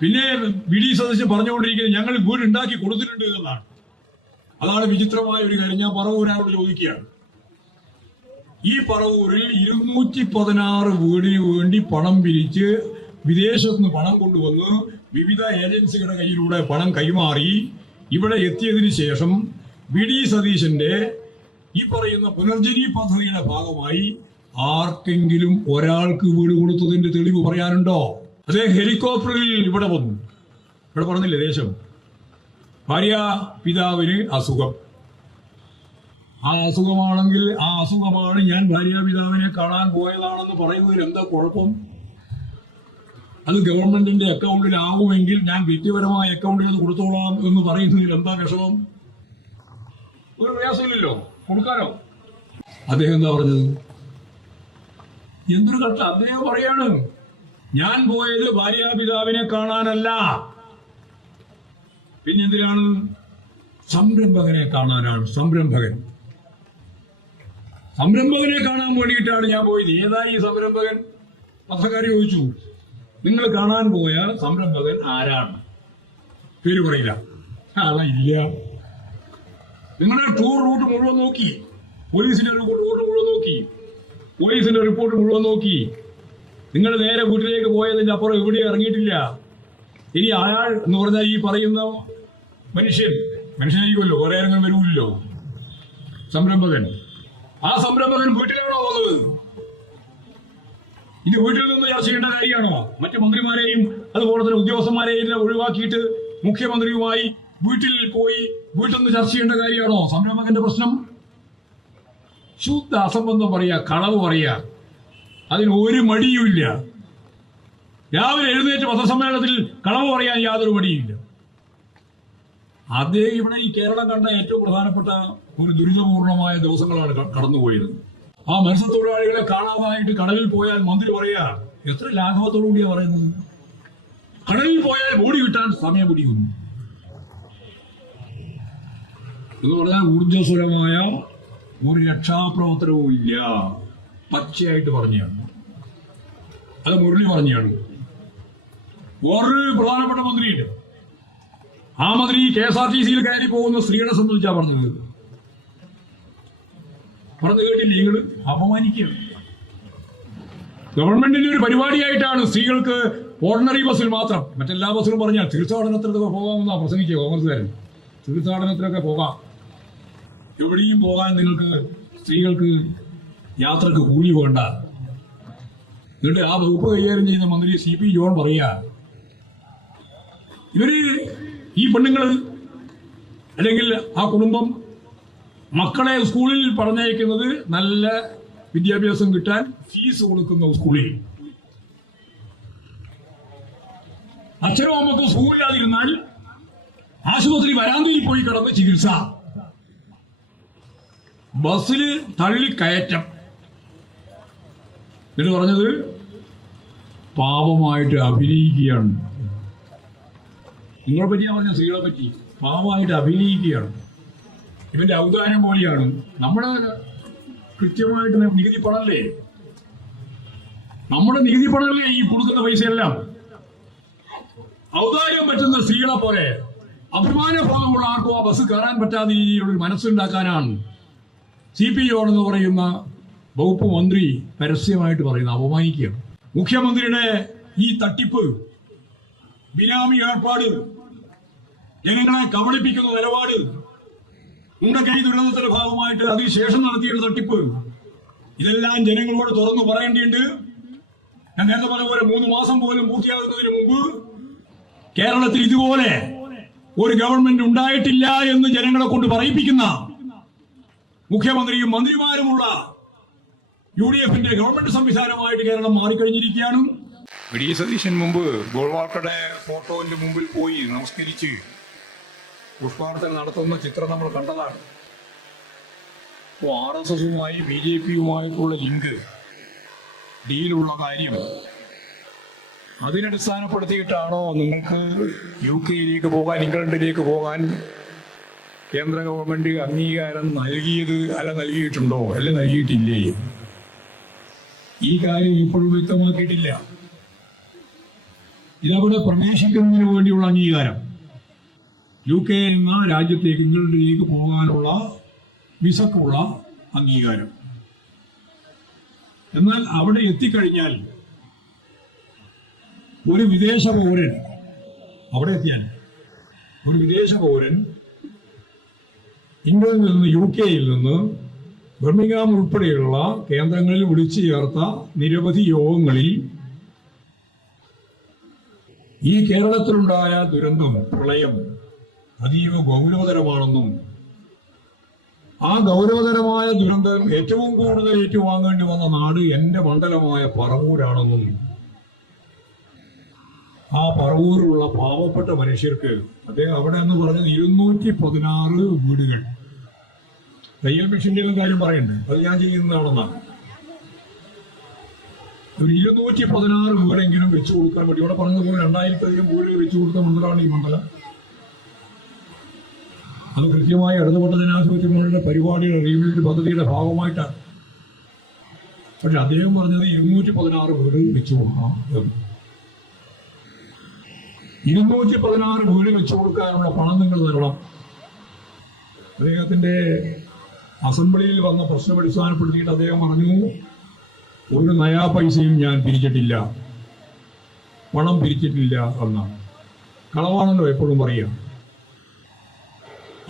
പിന്നെ V D Satheesan പറഞ്ഞുകൊണ്ടിരിക്കുന്നത് ഞങ്ങൾ വീട് ഉണ്ടാക്കി കൊടുത്തിട്ടുണ്ട് എന്നാണ്. അതാണ് വിചിത്രമായ ഒരു കാര്യം. ഞാൻ പറവൂരാനോട് ചോദിക്കുകയാണ്, ഈ പറവൂരിൽ 216 വീടിന് വേണ്ടി പണം പിരിച്ച് വിദേശത്ത് നിന്ന് പണം കൊണ്ടുവന്ന് വിവിധ ഏജൻസികളുടെ കയ്യിലൂടെ പണം കൈമാറി ഇവിടെ എത്തിയതിനു ശേഷം വി ഡി സതീശന്റെ ഈ പറയുന്ന പുനർജനി പദ്ധതിയുടെ ഭാഗമായി ആർക്കെങ്കിലും ഒരാൾക്ക് വീട് കൊടുത്തതിന്റെ തെളിവ് പറയാനുണ്ടോ? അദ്ദേഹം ഹെലികോപ്റ്ററിൽ ഇവിടെ വന്നു. ഇവിടെ പറഞ്ഞില്ലേ ദേശം, ഭാര്യ പിതാവിന് അസുഖം. ആ അസുഖമാണെങ്കിൽ ആ അസുഖമാണ്, ഞാൻ ഭാര്യാപിതാവിനെ കാണാൻ പോയതാണെന്ന് പറയുന്നതിൽ എന്താ കുഴപ്പം? അത് ഗവൺമെന്റിന്റെ അക്കൗണ്ടിലാവുമെങ്കിൽ ഞാൻ വ്യക്തിപരമായ അക്കൗണ്ടിൽ അത് കൊടുത്തോളാം എന്ന് പറയുന്നതിൽ എന്താ വിഷമം? ഒരു പ്രയാസമില്ലല്ലോ, കൊടുക്കാനോ. അദ്ദേഹം എന്താ പറഞ്ഞത്? എന്തൊരു കട്ട! അദ്ദേഹം പറയാണ്, ഞാൻ പോയത് ഭാര്യാപിതാവിനെ കാണാനല്ല, പിന്നെന്തിനാണ്? സംരംഭകനെ കാണാനാണ്. സംരംഭകനെ കാണാൻ വേണ്ടിയിട്ടാണ് ഞാൻ പോയത്. ഏതായി ഈ സംരംഭകൻ? പത്രക്കാർ ചോദിച്ചു, നിങ്ങൾ കാണാൻ പോയ സംരംഭകൻ ആരാണ്? പേര് പറയില്ല. ഇല്ല. നിങ്ങളുടെ ടൂർ റൂട്ട് മുഴുവൻ നോക്കി, പോലീസിന്റെ റൂട്ട് മുഴുവൻ നോക്കി, പോലീസിന്റെ റിപ്പോർട്ട് മുഴുവൻ നോക്കി, നിങ്ങൾ നേരെ വീട്ടിലേക്ക് പോയതിന്റെ അപ്പുറം എവിടെ ഇറങ്ങിയിട്ടില്ല. ഇനി അയാൾ എന്ന് പറഞ്ഞാൽ ഈ പറയുന്ന മനുഷ്യനായിരിക്കുമല്ലോ, വേറെ ആരെങ്കിലും വരൂല്ലോ, സംരംഭകൻ. ആ സംരംഭകൻ വീട്ടിലാണോ വന്നത്? ഇത് വീട്ടിൽ നിന്ന് ചർച്ച ചെയ്യേണ്ട കാര്യമാണോ? മറ്റു മന്ത്രിമാരെയും അതുപോലെ തന്നെ ഉദ്യോഗസ്ഥന്മാരെയും ഒഴിവാക്കിയിട്ട് മുഖ്യമന്ത്രിയുമായി വീട്ടിൽ പോയി വീട്ടിൽ നിന്ന് ചർച്ച ചെയ്യേണ്ട കാര്യമാണോ സംരംഭകന്റെ പ്രശ്നം? ശുദ്ധ അസംബന്ധം പറയാ, കളവ് പറയാ, അതിന് ഒരു മടിയുമില്ല. രാവിലെ എഴുന്നേറ്റ് പത്രസമ്മേളനത്തിൽ കളവ് പറയാൻ യാതൊരു മടിയുമില്ല. അദ്ദേഹം ഇവിടെ ഈ കേരളം കണ്ട ഏറ്റവും പ്രധാനപ്പെട്ട ഒരു ദുരിതപൂർണമായ ദിവസങ്ങളാണ് കടന്നുപോയത്. ആ മത്സ്യത്തൊഴിലാളികളെ കാണാതായിട്ട് കടലിൽ പോയാൽ മന്ത്രി പറയാ, എത്ര ലാഘവത്തോടു കൂടിയാ പറയുന്നത്? കടലിൽ പോയാൽ ബോഡി കിട്ടാൻ സമയം പിടിക്കുന്നു എന്ന് പറഞ്ഞാൽ ഊർജ്ജസ്വലമായ ഒരു രക്ഷാപ്രവർത്തനവും ഇല്ല. പച്ചയായിട്ട് പറഞ്ഞാണ്. അത് മുരളി പറഞ്ഞാണ്. വേറൊരു പ്രധാനപ്പെട്ട മന്ത്രിയുണ്ട്. ആ മന്ത്രി KSRTCയിൽ കയറി പോകുന്ന സ്ത്രീകളെ സംബന്ധിച്ചാ പറഞ്ഞത്. പറഞ്ഞു കേട്ടില്ല? നിങ്ങൾ അപമാനിക്കുക. ഗവൺമെന്റിന്റെ ഒരു പരിപാടിയായിട്ടാണ് സ്ത്രീകൾക്ക് ഓർഡിനറി ബസ്സിൽ മാത്രം, മറ്റെല്ലാ ബസ്സിലും പറഞ്ഞാൽ തീർത്ഥാടനത്തിലൊക്കെ പോകാമെന്നാ പ്രസംഗിക്കുക കോൺഗ്രസ്സുകാരൻ. തീർത്ഥാടനത്തിലൊക്കെ പോകാം, എവിടെയും പോകാൻ നിങ്ങൾക്ക് സ്ത്രീകൾക്ക് യാത്രക്ക് കൂലി വേണ്ട. എന്നിട്ട് ആ വകുപ്പ് കൈകാര്യം ചെയ്യുന്ന മന്ത്രി CP ജോൺ പറയാ, ഇവര് ഈ പെണ്ണുങ്ങൾ അല്ലെങ്കിൽ ആ കുടുംബം മക്കളെ സ്കൂളിൽ പറഞ്ഞയക്കുന്നത് നല്ല വിദ്യാഭ്യാസം കിട്ടാൻ ഫീസ് കൊടുക്കുന്ന സ്കൂളിൽ. അച്ഛനും അമ്മക്കും സ്കൂളില്ലാതിരുന്നാൽ ആശുപത്രി വരാന്തയിൽ പോയി കിടന്ന് ചികിത്സ, ബസ്സില് തള്ളിക്കയറ്റം. എന്നിട്ട് പറഞ്ഞത് പാപമായിട്ട് അഭിനയിക്കുകയാണ്. നിങ്ങളെ പറ്റിയാ പറഞ്ഞ സ്ത്രീകളെ പറ്റി പാവമായിട്ട് അഭിനയിക്കുകയാണ്. ഇവന്റെ ഔദാര്യം പോലെയാണ്. നമ്മുടെ കൃത്യമായിട്ട് നികുതി പണമല്ലേ, നമ്മുടെ നികുതി പണമല്ലേ ഈ കൊടുക്കുന്ന പൈസയെല്ലാം. ഔദാര്യം പറ്റുന്ന സ്ത്രീകളെ പോലെ അഭിമാനഭാവമുള്ള ആർക്കും ആ ബസ് കയറാൻ പറ്റാത്ത രീതിയിലുള്ള മനസ്സുണ്ടാക്കാനാണ് CP ജോൺ എന്ന് പറയുന്ന വകുപ്പ് മന്ത്രി പരസ്യമായിട്ട് പറയുന്നത്. അപമാനിക്കുകയാണ്. മുഖ്യമന്ത്രിയുടെ ഈ തട്ടിപ്പ്, ബിനാമി ഏർപ്പാട്, ജനങ്ങളെ കബളിപ്പിക്കുന്ന നിലപാട്, മുണ്ടക്കൈ ദുരന്തത്തിന്റെ ഭാഗമായിട്ട് അതിനുശേഷം നടത്തിയുള്ള തട്ടിപ്പ്, ഇതെല്ലാം ജനങ്ങളോട് തുറന്നു പറയേണ്ടിയുണ്ട്. ഞാൻ നേരത്തെ പറഞ്ഞ പോലെ 3 മാസം പോലും പൂർത്തിയാകുന്നതിന് മുമ്പ് കേരളത്തിൽ ഇതുപോലെ ഒരു ഗവൺമെന്റ് ഉണ്ടായിട്ടില്ല എന്ന് ജനങ്ങളെ കൊണ്ട് പറയിപ്പിക്കുന്ന മുഖ്യമന്ത്രിയും മന്ത്രിമാരുമുള്ള UDFന്റെ ഗവൺമെന്റ് സംവിധാനമായിട്ട് കേരളം മാറിക്കഴിഞ്ഞിരിക്കുകയാണ്. വി ഡി സതീശൻ മുമ്പ് ഗോൾവാൾക്കറുടെ ഫോട്ടോന്റെ മുമ്പിൽ പോയി നമസ്കരിച്ച് പുഷ്പാർച്ചന നടത്തുന്ന ചിത്രം നമ്മൾ കണ്ടതാണ്. RSSുമായി BJPയുമായിട്ടുള്ള ലിങ്ക്, ഡീലുള്ള കാര്യം, അതിനടിസ്ഥാനപ്പെടുത്തിയിട്ടാണോ നിങ്ങൾക്ക് UK പോകാൻ, ഇംഗ്ലണ്ടിലേക്ക് പോകാൻ കേന്ദ്ര ഗവൺമെന്റ് അംഗീകാരം നൽകിയത്? അല്ല നൽകിയിട്ടുണ്ടോ? അല്ല നൽകിയിട്ടില്ലേ? ഈ കാര്യം ഇപ്പോഴും വ്യക്തമാക്കിയിട്ടില്ല. ഇതവിടെ പ്രവേശിക്കുന്നതിന് വേണ്ടിയുള്ള അംഗീകാരം. UK എന്ന രാജ്യത്തേക്ക് ഇംഗ്ലണ്ടിലേക്ക് പോകാനുള്ള വിസക്കുള്ള അംഗീകാരം. എന്നാൽ അവിടെ എത്തിക്കഴിഞ്ഞാൽ ഒരു വിദേശ പൗരൻ അവിടെ എത്തിയാൽ ഒരു വിദേശ പൗരൻ ഇംഗ്ലണ്ടിൽ നിന്ന് UK നിന്ന് ബർമിംഗ്ഹാം ഉൾപ്പെടെയുള്ള കേന്ദ്രങ്ങളിൽ വിളിച്ചു ചേർത്ത നിരവധി യോഗങ്ങളിൽ ഈ കേരളത്തിലുണ്ടായ ദുരന്തം, പ്രളയം അതീവ ഗൗരവതരമാണെന്നും ആ ഗൗരവതരമായ ദുരന്തം ഏറ്റവും കൂടുതൽ ഏറ്റുവാങ്ങേണ്ടി വന്ന നാട് എന്റെ മണ്ഡലമായ പറവൂരാണെന്നും ആ പറവൂരിലുള്ള പാവപ്പെട്ട മനുഷ്യർക്ക് അദ്ദേഹം അവിടെ എന്ന് പറഞ്ഞത് 216 വീടുകൾ, തയ്യൽ മെഷീൻ്റെ കാര്യം പറയണ്ടേ, അത് ഞാൻ ചെയ്യുന്നതാണെന്നാണ്. ഒരു 216 വീടെങ്കിലും വെച്ചു കൊടുക്കാൻ വേണ്ടി ഇവിടെ പറഞ്ഞതുപോലെ 2000-ലധികം വീടുകൾ വെച്ചു കൊടുത്ത മണ്ഡലമാണ് ഈ മണ്ഡലം. അത് കൃത്യമായി ഇടതുപെട്ട ജനാധിപത്യങ്ങളുടെ പരിപാടിയുടെ റീബിൽഡ് പദ്ധതിയുടെ ഭാഗമായിട്ടാണ്. പക്ഷെ അദ്ദേഹം പറഞ്ഞത് 216 വീട് വെച്ചു കൊടുക്കണം. 216 വീട് വെച്ചു കൊടുക്കാനുള്ള പണം നിങ്ങൾ തരണം. അദ്ദേഹത്തിന്റെ അസംബ്ലിയിൽ വന്ന പ്രശ്നം അടിസ്ഥാനപ്പെടുത്തിയിട്ട് അദ്ദേഹം പറഞ്ഞു, ഒരു നയാ പൈസയും ഞാൻ പിരിച്ചിട്ടില്ല, പണം പിരിച്ചിട്ടില്ല എന്നാണ്. കളവാണല്ലോ എപ്പോഴും പറയുക.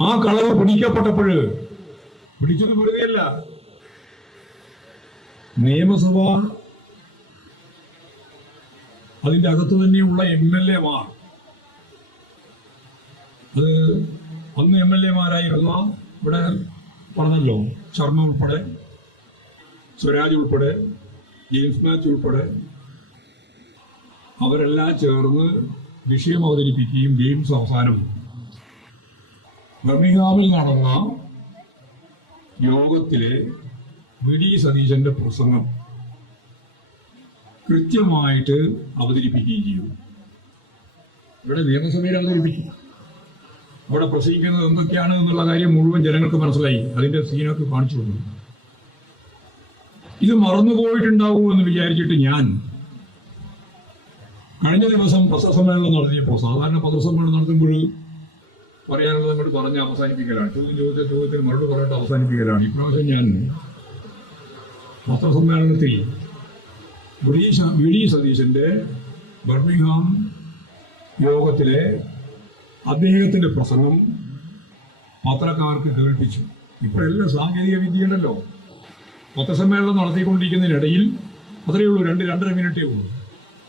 ആ കളവ് പിടിക്കപ്പെട്ടപ്പോൾ പിടിച്ചത് വെറുതെയല്ല, നിയമസഭ അതിൻ്റെ അകത്ത് തന്നെയുള്ള MLA-മാർ, അത് അന്ന് MLA-മാരായിരുന്ന ഇവിടെ പറഞ്ഞല്ലോ, ശർമ്മ ഉൾപ്പെടെ, സ്വരാജ് ഉൾപ്പെടെ, ജെയിംസ് മാത്യു ഉൾപ്പെടെ, അവരെല്ലാം ചേർന്ന് വിഷയം അവതരിപ്പിക്കുകയും ജെയിംസ് അവസാനം ബർമിംഗ്ഹാമിൽ നടന്ന യോഗത്തിലെ VD സതീശന്റെ പ്രസംഗം കൃത്യമായിട്ട് അവതരിപ്പിക്കുകയും ചെയ്യും. ഇവിടെ നിയമസഭയിൽ അവതരിപ്പിക്കും. ഇവിടെ പ്രസംഗിക്കുന്നത് എന്തൊക്കെയാണ് എന്നുള്ള കാര്യം മുഴുവൻ ജനങ്ങൾക്ക് മനസ്സിലായി. അതിന്റെ സീനൊക്കെ കാണിച്ചു കൊടുക്കും. ഇത് മറന്നുപോയിട്ടുണ്ടാവുമെന്ന് വിചാരിച്ചിട്ട് ഞാൻ കഴിഞ്ഞ ദിവസം പത്രസമ്മേളനം നടത്തിയപ്പോൾ, സാധാരണ പത്രസമ്മേളനം നടത്തുമ്പോൾ പറയാനുള്ളത് അങ്ങോട്ട് പറഞ്ഞ് അവസാനിപ്പിക്കലാണ്, ചോദ്യത്തിന് മറുപടി പറഞ്ഞിട്ട് അവസാനിപ്പിക്കലാണ്. ഇപ്രാവശ്യം ഞാൻ പത്രസമ്മേളനത്തിൽ VD സതീശന്റെ ബർമിംഗ്ഹാം യോഗത്തിലെ അദ്ദേഹത്തിന്റെ പ്രസംഗം പത്രക്കാർക്ക് കേൾപ്പിച്ചു. ഇപ്പോഴെല്ലാം സാങ്കേതിക വിദ്യയുണ്ടല്ലോ. പത്രസമ്മേളനം നടത്തിക്കൊണ്ടിരിക്കുന്നതിനിടയിൽ അത്രയേ ഉള്ളൂ, 2-2.5 മിനിറ്റേ ഉള്ളൂ.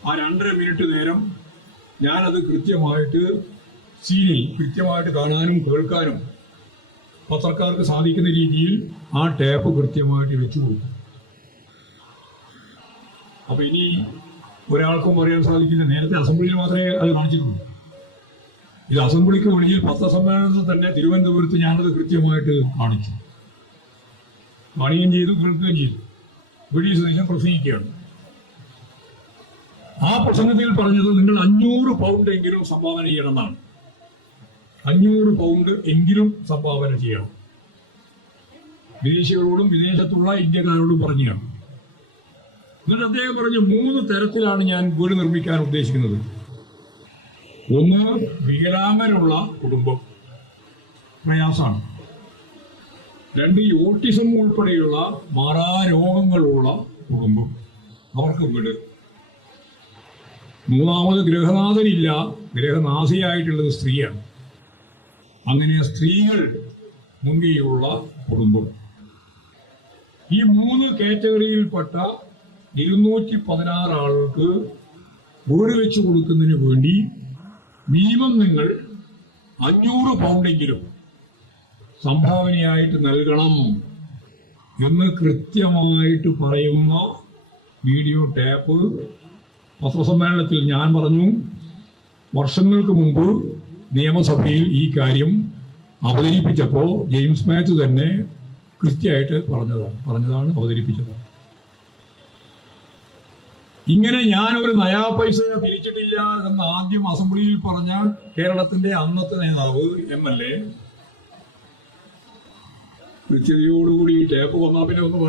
ആ 2.5 മിനിറ്റ് നേരം ഞാനത് കൃത്യമായിട്ട് സീനിൽ കൃത്യമായിട്ട് കാണാനും കേൾക്കാനും പത്രക്കാർക്ക് സാധിക്കുന്ന രീതിയിൽ ആ ടേപ്പ് കൃത്യമായിട്ട് വെച്ചു കൊടുക്കും. അപ്പൊ ഇനി ഒരാൾക്കും പറയാൻ സാധിക്കില്ല. നേരത്തെ അസംബ്ലിയിൽ മാത്രമേ അത് കാണിച്ചിട്ടുള്ളൂ. ഇത് അസംബ്ലിക്ക് വെളിയിൽ പത്രസമ്മേളനത്തിൽ തന്നെ തിരുവനന്തപുരത്ത് ഞാനത് കൃത്യമായിട്ട് കാണിച്ചു, കാണുകയും ചെയ്തു, കേൾക്കുകയും ചെയ്തു. VD സതീശൻ പ്രസംഗിക്കുകയാണ്. ആ പ്രസംഗത്തിൽ പറഞ്ഞത് നിങ്ങൾ 500 പൗണ്ട് എങ്കിലും സംഭാവന ചെയ്യണമെന്നാണ്. 500 പൗണ്ട് എങ്കിലും സംഭാവന ചെയ്യണം. വിദേശികളോടും വിദേശത്തുള്ള ഇന്ത്യക്കാരോടും പറഞ്ഞാണ്. എന്നിട്ട് അദ്ദേഹം പറഞ്ഞു, 3 തരത്തിലാണ് ഞാൻ വീട് നിർമ്മിക്കാൻ ഉദ്ദേശിക്കുന്നത്. ഒന്ന്, വികലാംഗരുള്ള കുടുംബം, പ്രയാസമാണ്. 2, ഓട്ടിസം ഉൾപ്പെടെയുള്ള മാറാരോഗങ്ങളുള്ള കുടുംബം, അവർക്ക് വീട്. 3, ഗൃഹനാഥനില്ല, ഗൃഹനാഥിയായിട്ടുള്ളത് സ്ത്രീയാണ്. അങ്ങനെ സ്ത്രീകൾ മുൻകൈയുള്ള കുടുംബം. ഈ 3 കാറ്റഗറിയിൽപ്പെട്ട 216 ആളുകൾക്ക് വീട് വെച്ചു കൊടുക്കുന്നതിന് വേണ്ടി മിനിമം നിങ്ങൾ 500 പൗണ്ടെങ്കിലും സംഭാവനയായിട്ട് നൽകണം എന്ന് കൃത്യമായിട്ട് പറയുന്ന വീഡിയോ ടേപ്പ് പത്രസമ്മേളനത്തിൽ ഞാൻ പറഞ്ഞു. വർഷങ്ങൾക്ക് മുമ്പ് നിയമസഭയിൽ ഈ കാര്യം അവതരിപ്പിച്ചപ്പോൾ ജെയിംസ് മാത്യു തന്നെ കൃത്യമായിട്ട് പറഞ്ഞതാണ് അവതരിപ്പിച്ചത്. ഇങ്ങനെ ഞാനൊരു നയാ പൈസ പിരിച്ചിട്ടില്ല എന്ന് ആദ്യം അസംബ്ലിയിൽ പറഞ്ഞ കേരളത്തിന്റെ അന്നത്തെ നേതാവ് MLA കൃത്യതയോടുകൂടി ടേപ്പ് വന്നാൽ പിന്നെ ഒന്നും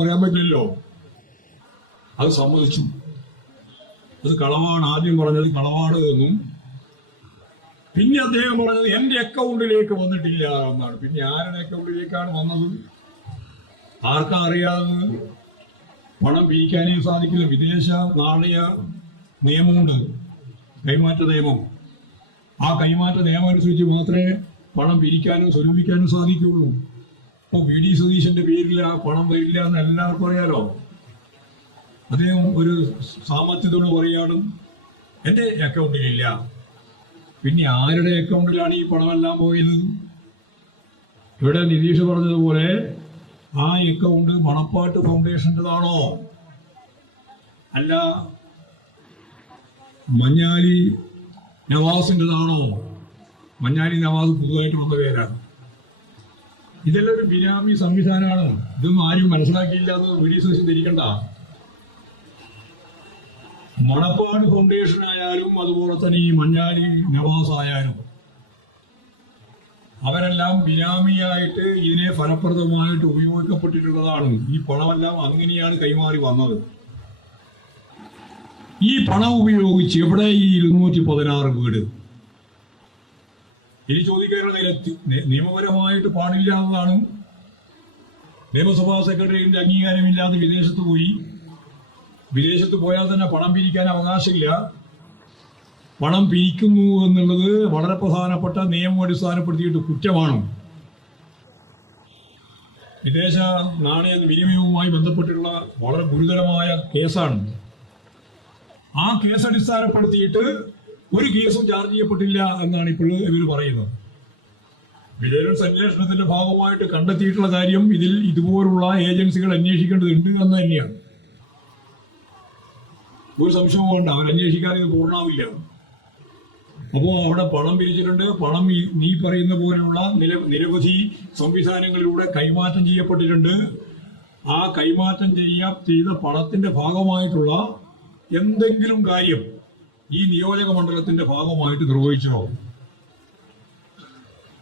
പറയാൻ പറ്റില്ലല്ലോ, അത് സമ്മതിച്ചു. അത് കളവാണ്. ആദ്യം പറഞ്ഞത് കളവാണ് എന്നും, പിന്നെ അദ്ദേഹം പറഞ്ഞത് എന്റെ അക്കൗണ്ടിലേക്ക് വന്നിട്ടില്ല എന്നാണ്. പിന്നെ ആരുടെ അക്കൗണ്ടിലേക്കാണ് വന്നത്? ആർക്കാ അറിയാതെ? പണം പിരിക്കാനേ സാധിക്കില്ല. വിദേശ നാണയ നിയമമുണ്ട്, കൈമാറ്റ നിയമം. ആ കൈമാറ്റ നിയമം അനുസരിച്ച് മാത്രമേ പണം പിരിക്കാനും സ്വരൂപിക്കാനും സാധിക്കുകയുള്ളൂ. ഇപ്പൊ വി.ഡി. സതീശന്റെ പേരിൽ ആ പണം വരില്ല എന്ന് എല്ലാവർക്കും അറിയാലോ. അദ്ദേഹം ഒരു സാമർത്ഥ്യത്തോട് പറയാണ് എന്റെ അക്കൗണ്ടിലില്ല. പിന്നെ ആരുടെ അക്കൗണ്ടിലാണ് ഈ പണമെല്ലാം പോയത്? ഇവിടെ നിതീഷ് പറഞ്ഞതുപോലെ ആ അക്കൗണ്ട് മണപ്പാട്ട് ഫൗണ്ടേഷൻ്റെതാണോ, അല്ല മഞ്ഞാലി നവാസിൻ്റെതാണോ? മഞ്ഞാലി നവാസ് പുതുതായിട്ട് വന്ന പേരാണ്. ഇതെല്ലാം ഒരു ബിനാമി സംവിധാനമാണ്. ഇതൊന്നും ആരും മനസ്സിലാക്കിയില്ല എന്ന് വി.ഡി. സതീശൻ ധരിക്കണ്ട. മണപ്പാട് ഫൗണ്ടേഷൻ ആയാലും അതുപോലെ തന്നെ ഈ മഞ്ഞാലി നവാസ് ആയാലും അവരെല്ലാം ബിനാമിയായിട്ട് ഇതിനെ ഫലപ്രദമായിട്ട് ഉപയോഗിക്കപ്പെട്ടിട്ടുള്ളതാണ്. ഈ പണമെല്ലാം അങ്ങനെയാണ് കൈമാറി വന്നത്. ഈ പണം ഉപയോഗിച്ച് എവിടെ ഈ 216 വീട്? ഇനി ചോദിക്കാനുള്ള നിയമപരമായിട്ട് പാടില്ല എന്നതാണ്. നിയമസഭാ സെക്രട്ടറിയുടെ അംഗീകാരമില്ലാതെ വിദേശത്ത് പോയി. വിദേശത്ത് പോയാൽ തന്നെ പണം പിരിക്കാൻ അവകാശമില്ല. പണം പിരിക്കുന്നു എന്നുള്ളത് വളരെ പ്രധാനപ്പെട്ട നിയമം അടിസ്ഥാനപ്പെടുത്തിയിട്ട് കുറ്റമാണ്. വിദേശ നാണയ വിനിമയവുമായി ബന്ധപ്പെട്ടുള്ള വളരെ ഗുരുതരമായ കേസാണ്. ആ കേസ് അടിസ്ഥാനപ്പെടുത്തിയിട്ട് ഒരു കേസും ചാർജ് ചെയ്യപ്പെട്ടില്ല എന്നാണ് ഇപ്പോൾ ഇവർ പറയുന്നത്. വിജിലൻസ് അന്വേഷണത്തിന്റെ ഭാഗമായിട്ട് കണ്ടെത്തിയിട്ടുള്ള കാര്യം ഇതിൽ ഇതുപോലുള്ള ഏജൻസികൾ അന്വേഷിക്കേണ്ടതുണ്ട് എന്ന് തന്നെയാണ്. ഒരു സംശയവും വേണ്ട, അവരന്വേഷിക്കാൻ ഇത് പൂർണ്ണമാവില്ല. അപ്പോൾ അവിടെ പണം പിരിച്ചിട്ടുണ്ട്. പണം നീ പറയുന്ന പോലെയുള്ള നിരവധി സംവിധാനങ്ങളിലൂടെ കൈമാറ്റം ചെയ്യപ്പെട്ടിട്ടുണ്ട്. ആ കൈമാറ്റം ചെയ്ത പണത്തിന്റെ ഭാഗമായിട്ടുള്ള എന്തെങ്കിലും കാര്യം ഈ നിയോജക മണ്ഡലത്തിന്റെ ഭാഗമായിട്ട് നിർവഹിച്ചോ?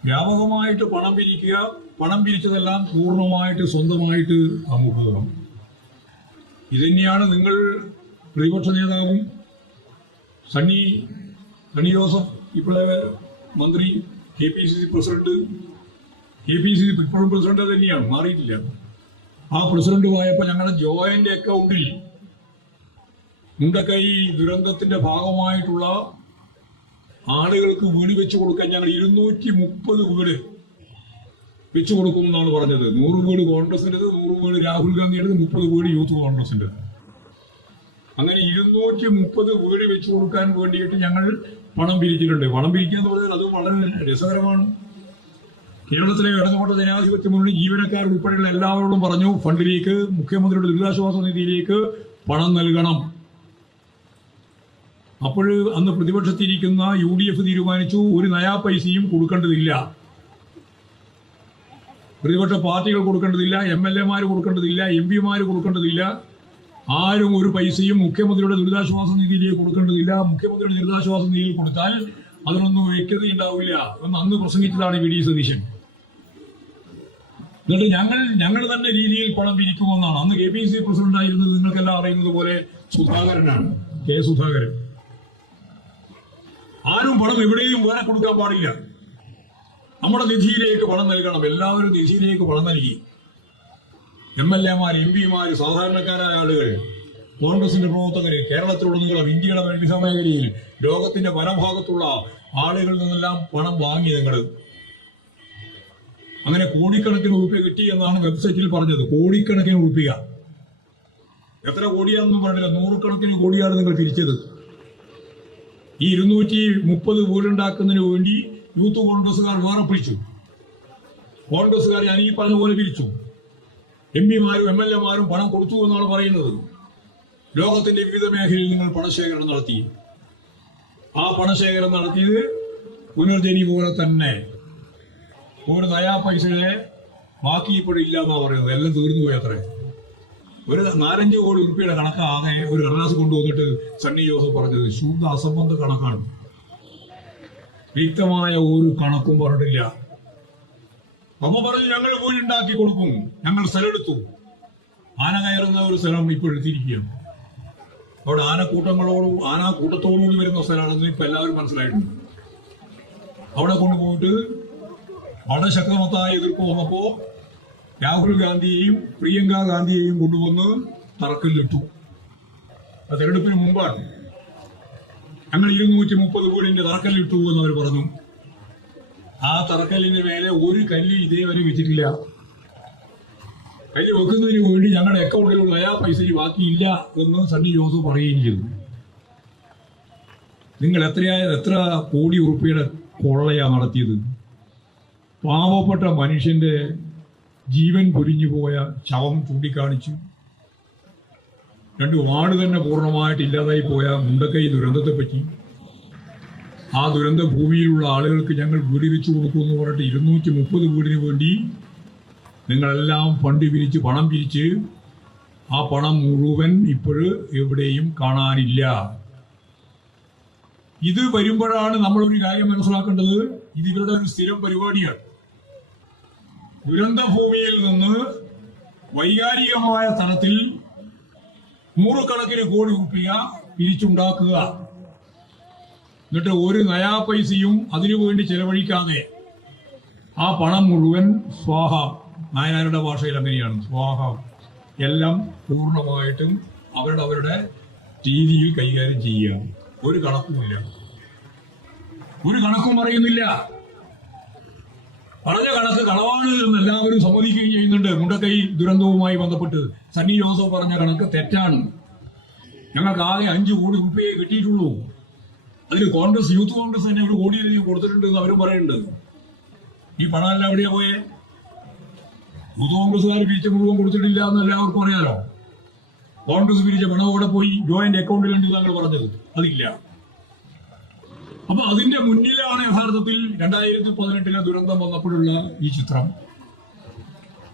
വ്യാപകമായിട്ട് പണം പിരിക്കുക, പണം പിരിച്ചതെല്ലാം പൂർണ്ണമായിട്ട് സ്വന്തമായിട്ട് അമുഖം. ഇതുതന്നെയാണ് നിങ്ങൾ പ്രതിപക്ഷ നേതാവും സണ്ണി ജോസഫ്, ഇപ്പോഴേ മന്ത്രി, KPCC പ്രസിഡന്റ്, KPCC ഇപ്പോഴും പ്രസിഡന്റ് തന്നെയാണ്, മാറിയിട്ടില്ല. ആ പ്രസിഡന്റ് പോയപ്പോൾ ഞങ്ങളുടെ ജോയിന്റ് അക്കൗണ്ടിൽ മുണ്ടക്കൈ ദുരന്തത്തിന്റെ ഭാഗമായിട്ടുള്ള ആളുകൾക്ക് വീട് വെച്ചു കൊടുക്കാൻ ഞങ്ങൾ 230 വീട് വെച്ചു കൊടുക്കുമെന്നാണ് പറഞ്ഞത്. 100 വീട് കോൺഗ്രസിൻ്റെത്, 100 വീട് രാഹുൽ ഗാന്ധിയുടേത്, 30 വീട് യൂത്ത് കോൺഗ്രസിൻ്റെ. അങ്ങനെ 230 വീട് വെച്ചു കൊടുക്കാൻ വേണ്ടിയിട്ട് ഞങ്ങൾ പണം പിരിച്ചിട്ടുണ്ട്. പണം പിരിക്കുക എന്ന് പറഞ്ഞാൽ അത് വളരെ രസകരമാണ്. കേരളത്തിലെ ഇടതുപക്ഷ ജനാധിപത്യ മുന്നണി ജീവനക്കാർ ഉൾപ്പെടെയുള്ള എല്ലാവരോടും പറഞ്ഞു ഫണ്ടിലേക്ക്, മുഖ്യമന്ത്രിയുടെ ദുരിതാശ്വാസ നിധിയിലേക്ക് പണം നൽകണം. അപ്പോൾ അന്ന് പ്രതിപക്ഷത്തിരിക്കുന്ന UDF തീരുമാനിച്ചു ഒരു നയാ പൈസയും കൊടുക്കേണ്ടതില്ല, പ്രതിപക്ഷ പാർട്ടികൾ കൊടുക്കേണ്ടതില്ല, MLA മാർ കൊടുക്കേണ്ടതില്ല, MP മാർ കൊടുക്കേണ്ടതില്ല, ആരും ഒരു പൈസയും മുഖ്യമന്ത്രിയുടെ ദുരിതാശ്വാസ നിധിയിലേക്ക് കൊടുക്കേണ്ടതില്ല. മുഖ്യമന്ത്രിയുടെ ദുരിതാശ്വാസ നിധിയിൽ കൊടുത്താൽ അതിനൊന്നും വ്യക്തതയുണ്ടാവില്ല എന്ന് അന്ന് പ്രസംഗിച്ചതാണ് വി.ഡി. സതീശൻ. എന്നിട്ട് ഞങ്ങൾ തന്നെ രീതിയിൽ പണം പിരിക്കുമെന്നാണ്. അന്ന് KPCC പ്രസിഡന്റ് ആയിരുന്നത് നിങ്ങൾക്കെല്ലാം അറിയുന്നത് പോലെ സുധാകരനാണ്, K. സുധാകരൻ. ആരും പണം എവിടെയും വേറെ കൊടുക്കാൻ പാടില്ല. നമ്മുടെ നിധിയിലേക്ക് പണം നൽകണം. എല്ലാവരും നിധിയിലേക്ക് പണം നൽകി. MLA മാർ, MP മാർ, സാധാരണക്കാരായ ആളുകൾ, കോൺഗ്രസിന്റെ പ്രവർത്തകര്, കേരളത്തിലുടനീളം ഇന്ത്യയുടെ വിവിധ മേഖലയിൽ ലോകത്തിന്റെ പല ഭാഗത്തുള്ള ആളുകളിൽ നിന്നെല്ലാം പണം വാങ്ങി നിങ്ങൾ. അങ്ങനെ കോടിക്കണക്കിന് ഉറുപ്പിക കിട്ടി എന്നാണ് വെബ്സൈറ്റിൽ പറഞ്ഞത്. കോടിക്കണക്കിന് ഉറുപ്പിക. എത്ര കോടിയാണെന്നും പറഞ്ഞില്ല, 100 കണക്കിന് കോടിയാണ് നിങ്ങൾ തിരിച്ചത്. ഈ 230 വീടുണ്ടാക്കുന്നതിന് വേണ്ടി യൂത്ത് കോൺഗ്രസുകാർ വേറെ പിടിച്ചു. കോൺഗ്രസുകാർ ഞാൻ ഈ പറഞ്ഞ പോലെ പിരിച്ചു. MP മാരും MLA മാരും പണം കൊടുത്തു എന്നാണ് പറയുന്നത്. ലോകത്തിന്റെ വിവിധ മേഖലയിൽ നിങ്ങൾ പണശേഖരണം നടത്തി. ആ പണശേഖരം നടത്തിയത് പുനർജനി പോലെ തന്നെ. ഒരു നയാ പൈസയുടെ ബാക്കി ഇപ്പോഴില്ല എന്നാ പറയുന്നത്. എല്ലാം തീർന്നു പോയി. അത്രേ ഒരു 4-5 കോടി ഉറുപ്പിയുടെ കണക്കാകെ ഒരു കടലാസ് കൊണ്ടുവന്നിട്ട് സണ്ണി ജോസഫ് പറഞ്ഞത് ശുദ്ധ അസംബന്ധ കണക്കാണ്. വ്യക്തമായ ഒരു കണക്കും പറഞ്ഞിട്ടില്ല. അമ്മ പറഞ്ഞു ഞങ്ങൾ വീടുണ്ടാക്കി കൊടുക്കും, ഞങ്ങൾ സ്ഥലം എടുത്തു. ആന കയറുന്ന ഒരു സ്ഥലം ഇപ്പോൾ എടുത്തിരിക്കുകയാണ്. അവിടെ ആനാക്കൂട്ടത്തോടുകൂടി വരുന്ന സ്ഥലമാണെന്ന് ഇപ്പൊ എല്ലാവരും മനസ്സിലായിട്ടുണ്ട്. അവിടെ കൊണ്ടുപോയിട്ട് വളരെ ശക്തമത്തായ എതിർപ്പ് വന്നപ്പോ രാഹുൽ ഗാന്ധിയെയും പ്രിയങ്ക ഗാന്ധിയെയും കൊണ്ടുവന്ന് തറക്കല്ലിട്ടു. തെരഞ്ഞെടുപ്പിന് മുമ്പാണ്. ഞങ്ങൾ 230 വീടിന്റെ തറക്കല്ലിട്ടു എന്ന് അവർ പറഞ്ഞു. ആ തറക്കല്ലിന്റെ മേലെ ഒരു കല്ല് ഇതേവരെ വെച്ചിട്ടില്ല. കല്ല് വെക്കുന്നതിന് വേണ്ടി ഞങ്ങളുടെ അക്കൗണ്ടിലുള്ള പൈസ ബാക്കിയില്ല എന്ന് സണ്ണി ജോസഫ് പറയുകയും ചെയ്തു. നിങ്ങൾ എത്ര കോടി ഉറുപ്പിയുടെ കൊള്ളയാ നടത്തിയത്? പാവപ്പെട്ട മനുഷ്യന്റെ ജീവൻ പൊരിഞ്ഞു പോയ ശവം ചൂണ്ടിക്കാണിച്ചു. 2 വാർഡ് തന്നെ പൂർണ്ണമായിട്ട് ഇല്ലാതായി പോയ മുണ്ടക്കൈ ദുരന്തത്തെപ്പറ്റി, ആ ദുരന്ത ഭൂമിയിലുള്ള ആളുകൾക്ക് ഞങ്ങൾ വീട് വെച്ചു കൊടുക്കുമെന്ന് പറഞ്ഞിട്ട് 230 വീടിന് വേണ്ടി നിങ്ങളെല്ലാം ഫണ്ട് പിരിച്ച് പണം പിരിച്ച് ആ പണം മുഴുവൻ ഇപ്പോഴ് എവിടെയും കാണാനില്ല. ഇത് വരുമ്പോഴാണ് നമ്മളൊരു കാര്യം മനസ്സിലാക്കേണ്ടത്. ഇത് ഇവരുടെ ഒരു സ്ഥിരം പരിപാടിയാണ്. ദുരന്ത ഭൂമിയിൽ നിന്ന് വൈകാരികമായ തലത്തിൽ 100 കണക്കിന് കോടി രൂപ പിരിച്ചുണ്ടാക്കുക, എന്നിട്ട് ഒരു നയാ പൈസയും അതിനുവേണ്ടി ചെലവഴിക്കാതെ ആ പണം മുഴുവൻ സ്വാഹ, നായനാരുടെ ഭാഷയിൽ അങ്ങനെയാണ് സ്വാഹ, എല്ലാം പൂർണ്ണമായിട്ടും അവരുടെ രീതിയിൽ കൈകാര്യം ചെയ്യുക. ഒരു കണക്കുമില്ല, ഒരു കണക്കും പറയുന്നില്ല. പറഞ്ഞ കണക്ക് കളവാണ് എന്ന് എല്ലാവരും സമ്മതിക്കുകയും ചെയ്യുന്നുണ്ട്. മുണ്ടക്കൈ ദുരന്തവുമായി ബന്ധപ്പെട്ട് സണ്ണി ജോസഫ് പറഞ്ഞ കണക്ക് തെറ്റാണ്. ഞങ്ങൾക്ക് ആകെ 5 കോടി രൂപയെ കിട്ടിയിട്ടുള്ളൂ. അതിൽ യൂത്ത് കോൺഗ്രസ് തന്നെ 1 കോടിയിലധികം കൊടുത്തിട്ടുണ്ട് എന്ന് അവരും പറയുന്നുണ്ട്. ഈ പണമെല്ലാം എവിടെയാ പോയേ? യൂത്ത് കോൺഗ്രസ്സുകാർ പിരിച്ച മുഴുവൻ കൊടുത്തിട്ടില്ല എന്ന് എല്ലാവർക്കും അറിയാലോ. കോൺഗ്രസ് പിരിച്ച പണം അവിടെ പോയി ജോയിന്റ് അക്കൗണ്ടിലുണ്ട് താങ്കൾ പറഞ്ഞത്, അതില്ല. അപ്പൊ അതിന്റെ മുന്നിലാണ് യഥാർത്ഥത്തിൽ 2018 ദുരന്തം വന്നപ്പോഴുള്ള ഈ ചിത്രം.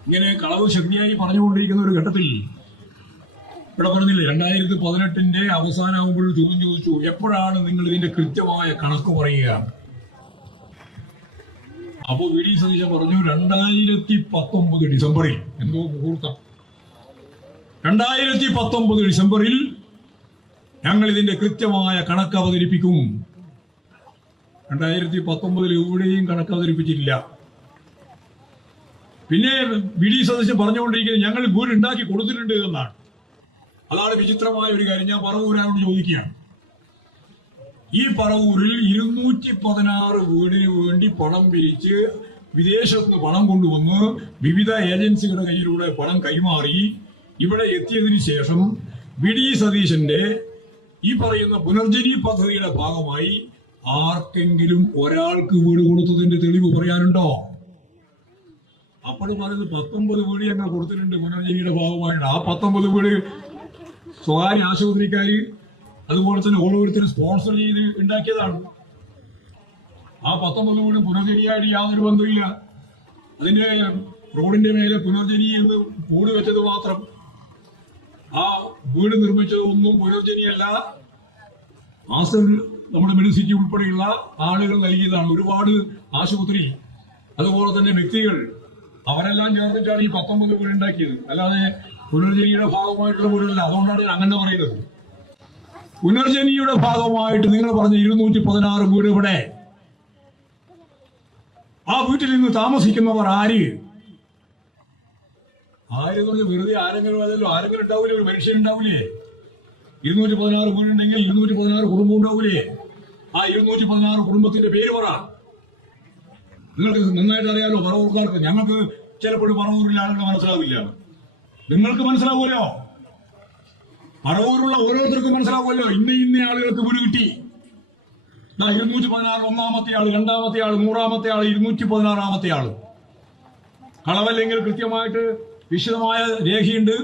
ഇങ്ങനെ കളവ് ശക്തിയായി പറഞ്ഞുകൊണ്ടിരിക്കുന്ന ഒരു ഘട്ടത്തിൽ ഇവിടെ പറഞ്ഞില്ലേ, 2018 അവസാനമാകുമ്പോൾ ചോദ്യം ചോദിച്ചു, എപ്പോഴാണ് നിങ്ങൾ ഇതിന്റെ കൃത്യമായ കണക്ക് പറയുക? അപ്പൊ വി ഡി സതീശൻ പറഞ്ഞു 2019 ഡിസംബറിൽ എന്തോ മുഹൂർത്തം, 2019 ഡിസംബറിൽ ഞങ്ങൾ ഇതിന്റെ കൃത്യമായ കണക്ക് അവതരിപ്പിക്കും. 2019 എവിടെയും കണക്ക് അവതരിപ്പിച്ചിട്ടില്ല. പിന്നെ വി ഡി സതീശൻ പറഞ്ഞുകൊണ്ടിരിക്കുന്നത് ഞങ്ങൾ വീട് ഉണ്ടാക്കി കൊടുത്തിട്ടുണ്ട് എന്നാണ്. അതാണ് വിചിത്രമായ ഒരു കാര്യം. ഞാൻ പറവൂരാനോട് ചോദിക്കുകയാണ്, ഈ പറവൂരിൽ 216 വീടിന് വേണ്ടി പണം പിരിച്ച് വിദേശത്ത് പണം കൊണ്ടുവന്ന് വിവിധ ഏജൻസികളുടെ കയ്യിലൂടെ പണം കൈമാറി ഇവിടെ എത്തിയതിനു ശേഷം വി ഡി സതീശന്റെ ഈ പറയുന്ന പുനർജനി പദ്ധതിയുടെ ഭാഗമായി ആർക്കെങ്കിലും ഒരാൾക്ക് വീട് കൊടുത്തതിന്റെ തെളിവ് പറയാനുണ്ടോ? അപ്പോൾ പറയുന്നത് 19 വീട് ഞങ്ങൾ കൊടുത്തിട്ടുണ്ട് പുനർജനിയുടെ ഭാഗമായിട്ട്. ആ 19 വീട് സ്വകാര്യ ആശുപത്രിക്കാര് അതുപോലെ തന്നെ ഓരോരുത്തരും സ്പോൺസർ ചെയ്ത് ഉണ്ടാക്കിയതാണ്. ആ 19 വീട് പുനർജനിയായിട്ട് യാതൊരു ബന്ധമില്ല. അതിന്റെ റോഡിന്റെ മേലെ പുനർജനി എന്ന് ബോർഡ് വെച്ചത് മാത്രം. ആ വീട് നിർമ്മിച്ചതൊന്നും പുനർജനിയല്ല, നമ്മുടെ മെഡിസിറ്റി ഉൾപ്പെടെയുള്ള ആളുകൾ നൽകിയതാണ്. ഒരുപാട് ആശുപത്രി അതുപോലെ തന്നെ വ്യക്തികൾ അവരെല്ലാം ചേർന്നിട്ടാണ് ഈ 19 വീട് ഉണ്ടാക്കിയത്, അല്ലാതെ പുനർജനിയുടെ ഭാഗമായിട്ടുള്ള വീടല്ല. അതുകൊണ്ടാണ് ഞാൻ അങ്ങനെ പറയുന്നത്. പുനർജനിയുടെ ഭാഗമായിട്ട് നിങ്ങൾ പറഞ്ഞ 216 വീട് ഇവിടെ, ആ വീട്ടിൽ നിന്ന് താമസിക്കുന്നവർ ആര് വെറുതെ ആരെങ്കിലും അതല്ലോ, ആരെങ്കിലും ഉണ്ടാവില്ലേ? ഒരു മനുഷ്യൻ ഉണ്ടാവില്ലേ? 216 വീടുണ്ടെങ്കിൽ 216 കുടുംബം ഉണ്ടാവില്ലേ? ആ 216 കുടുംബത്തിന്റെ പേര് പറ. നിങ്ങൾക്ക് നന്നായിട്ട് അറിയാലോ പറവൂർക്കാർക്ക്. ഞങ്ങൾക്ക് ചിലപ്പോൾ പറവൂരിലെ ആളുകൾ മനസ്സിലാവില്ല, നിങ്ങൾക്ക് മനസ്സിലാവുമല്ലോ. പറവൂരുള്ള ഓരോരുത്തർക്കും മനസ്സിലാവുമല്ലോ. ഇന്ന ആളുകൾക്ക് വീട് കിട്ടി. 216 ഒന്നാമത്തെ ആള്, രണ്ടാമത്തെ ആള്, 100ാമത്തെ ആള്, 216ാമത്തെ ആള്. കളവല്ലെങ്കിൽ കൃത്യമായിട്ട് വിശദമായ രേഖയുണ്ട്,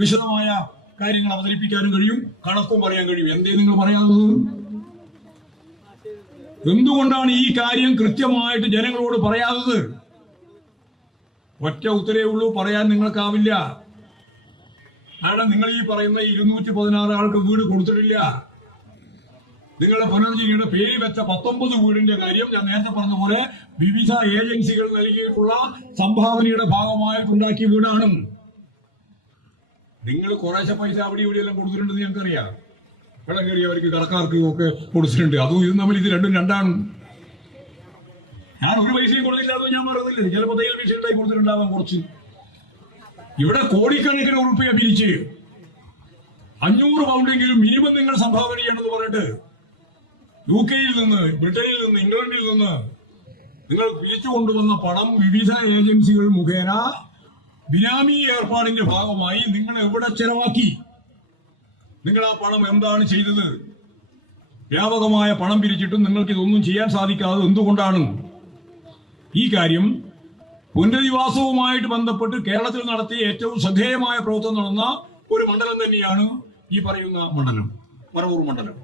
വിശദമായ കാര്യങ്ങൾ അവതരിപ്പിക്കാനും കഴിയും, കണക്കും പറയാൻ കഴിയും. എന്തേ നിങ്ങൾ പറയാത്തത്? എന്തുകൊണ്ടാണ് ഈ കാര്യം കൃത്യമായിട്ട് ജനങ്ങളോട് പറയാത്തത്? ഒറ്റ ഉത്തരേ ഉള്ളൂ, പറയാൻ നിങ്ങൾക്കാവില്ല. കാരണം നിങ്ങൾ ഈ പറയുന്ന 216 ആൾക്ക് വീട് കൊടുത്തിട്ടില്ല. നിങ്ങളുടെ പുനർജനിയുടെ പേര് വെച്ച 19 വീടിന്റെ കാര്യം ഞാൻ നേരത്തെ പറഞ്ഞ പോലെ വിവിധ ഏജൻസികൾ നൽകിയിട്ടുള്ള സംഭാവനയുടെ ഭാഗമായിട്ടുണ്ടാക്കിയ വീടാണ്. നിങ്ങൾ കുറേശ്ശെ പൈസ അവിടെ ഇവിടെയെല്ലാം കൊടുത്തിട്ടുണ്ടെന്ന് ഞങ്ങൾക്കറിയാം. വെള്ളം കയറി അവർക്ക് കടക്കാർക്കും ഒക്കെ കൊടുത്തിട്ടുണ്ട്. അതും ഇതും തമ്മിൽ ഇത് രണ്ടും രണ്ടാണ്. ഞാൻ ഒരു പൈസയും കൊടുത്തില്ലാതെ ഞാൻ പറയുന്നില്ല. ചിലപ്പോൾ തയ്യൽ മെഷീൻ ഉണ്ടായി കൊടുത്തിട്ടുണ്ടാവാൻ കുറച്ച്. ഇവിടെ കോടിക്കണക്കിന് ഉറുപ്പിക പിരിച്ച് 500 പൗണ്ടെങ്കിലും മിനിമം നിങ്ങൾ സംഭാവന ചെയ്യണമെന്ന് പറഞ്ഞിട്ട് UK-യിൽ നിന്ന്, ബ്രിട്ടനിൽ നിന്ന്, ഇംഗ്ലണ്ടിൽ നിന്ന് നിങ്ങൾ പിരിച്ചു കൊണ്ടുവന്ന പണം വിവിധ ഏജൻസികൾ മുഖേന ബിനാമി ഏർപ്പാടിന്റെ ഭാഗമായി നിങ്ങൾ എവിടെ ചെലവാക്കി? നിങ്ങൾ ആ പണം എന്താണ് ചെയ്തത്? വ്യാപകമായ പണം പിരിച്ചിട്ടും നിങ്ങൾക്ക് ഇതൊന്നും ചെയ്യാൻ സാധിക്കാതെ എന്തുകൊണ്ടാണ്? ഈ കാര്യം പുനരധിവാസവുമായിട്ട് ബന്ധപ്പെട്ട് കേരളത്തിൽ നടത്തിയ ഏറ്റവും ശ്രദ്ധേയമായ പ്രവർത്തനം നടന്ന ഒരു മണ്ഡലം തന്നെയാണ് ഈ പറയുന്ന മണ്ഡലം, പറവൂർ മണ്ഡലം.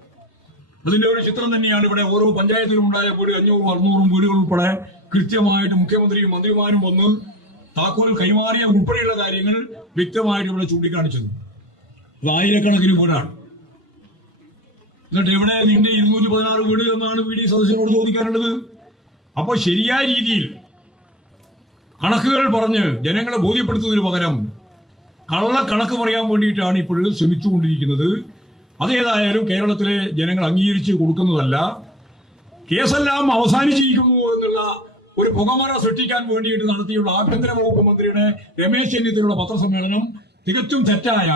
അതിന്റെ ഒരു ചിത്രം തന്നെയാണ് ഇവിടെ. ഓരോ പഞ്ചായത്തിലും ഉണ്ടായ വീട് 500-600 വീടുകൾ ഉൾപ്പെടെ കൃത്യമായിട്ട് മുഖ്യമന്ത്രിയും മന്ത്രിമാരും വന്ന് താക്കോൽ കൈമാറിയ ഉൾപ്പെടെയുള്ള കാര്യങ്ങൾ വ്യക്തമായിട്ട് ഇവിടെ ചൂണ്ടിക്കാണിച്ചത്. അത് ആയിരക്കണക്കിന് വീടാണ്. എന്നിട്ട് എവിടെ നിന്റെ 216 വീട് എന്നാണ് VD സദസ്സിനോട് ചോദിക്കാനുള്ളത്? അപ്പോൾ ശരിയായ രീതിയിൽ കണക്കുകൾ പറഞ്ഞ് ജനങ്ങളെ ബോധ്യപ്പെടുത്തുന്നതിന് പകരം കണക്ക് പറയാൻ വേണ്ടിയിട്ടാണ് ഇപ്പോഴും ശ്രമിച്ചുകൊണ്ടിരിക്കുന്നത്. അതേതായാലും കേരളത്തിലെ ജനങ്ങൾ അംഗീകരിച്ച് കൊടുക്കുന്നതല്ല. കേസെല്ലാം അവസാനിച്ചിരിക്കുന്നു എന്നുള്ള ഒരു പുകമറ സൃഷ്ടിക്കാൻ വേണ്ടിയിട്ട് നടത്തിയുള്ള ആഭ്യന്തര വകുപ്പ് മന്ത്രിയുടെ രമേശ് ചെന്നിത്തലയുടെ പത്രസമ്മേളനം തികച്ചും തെറ്റായ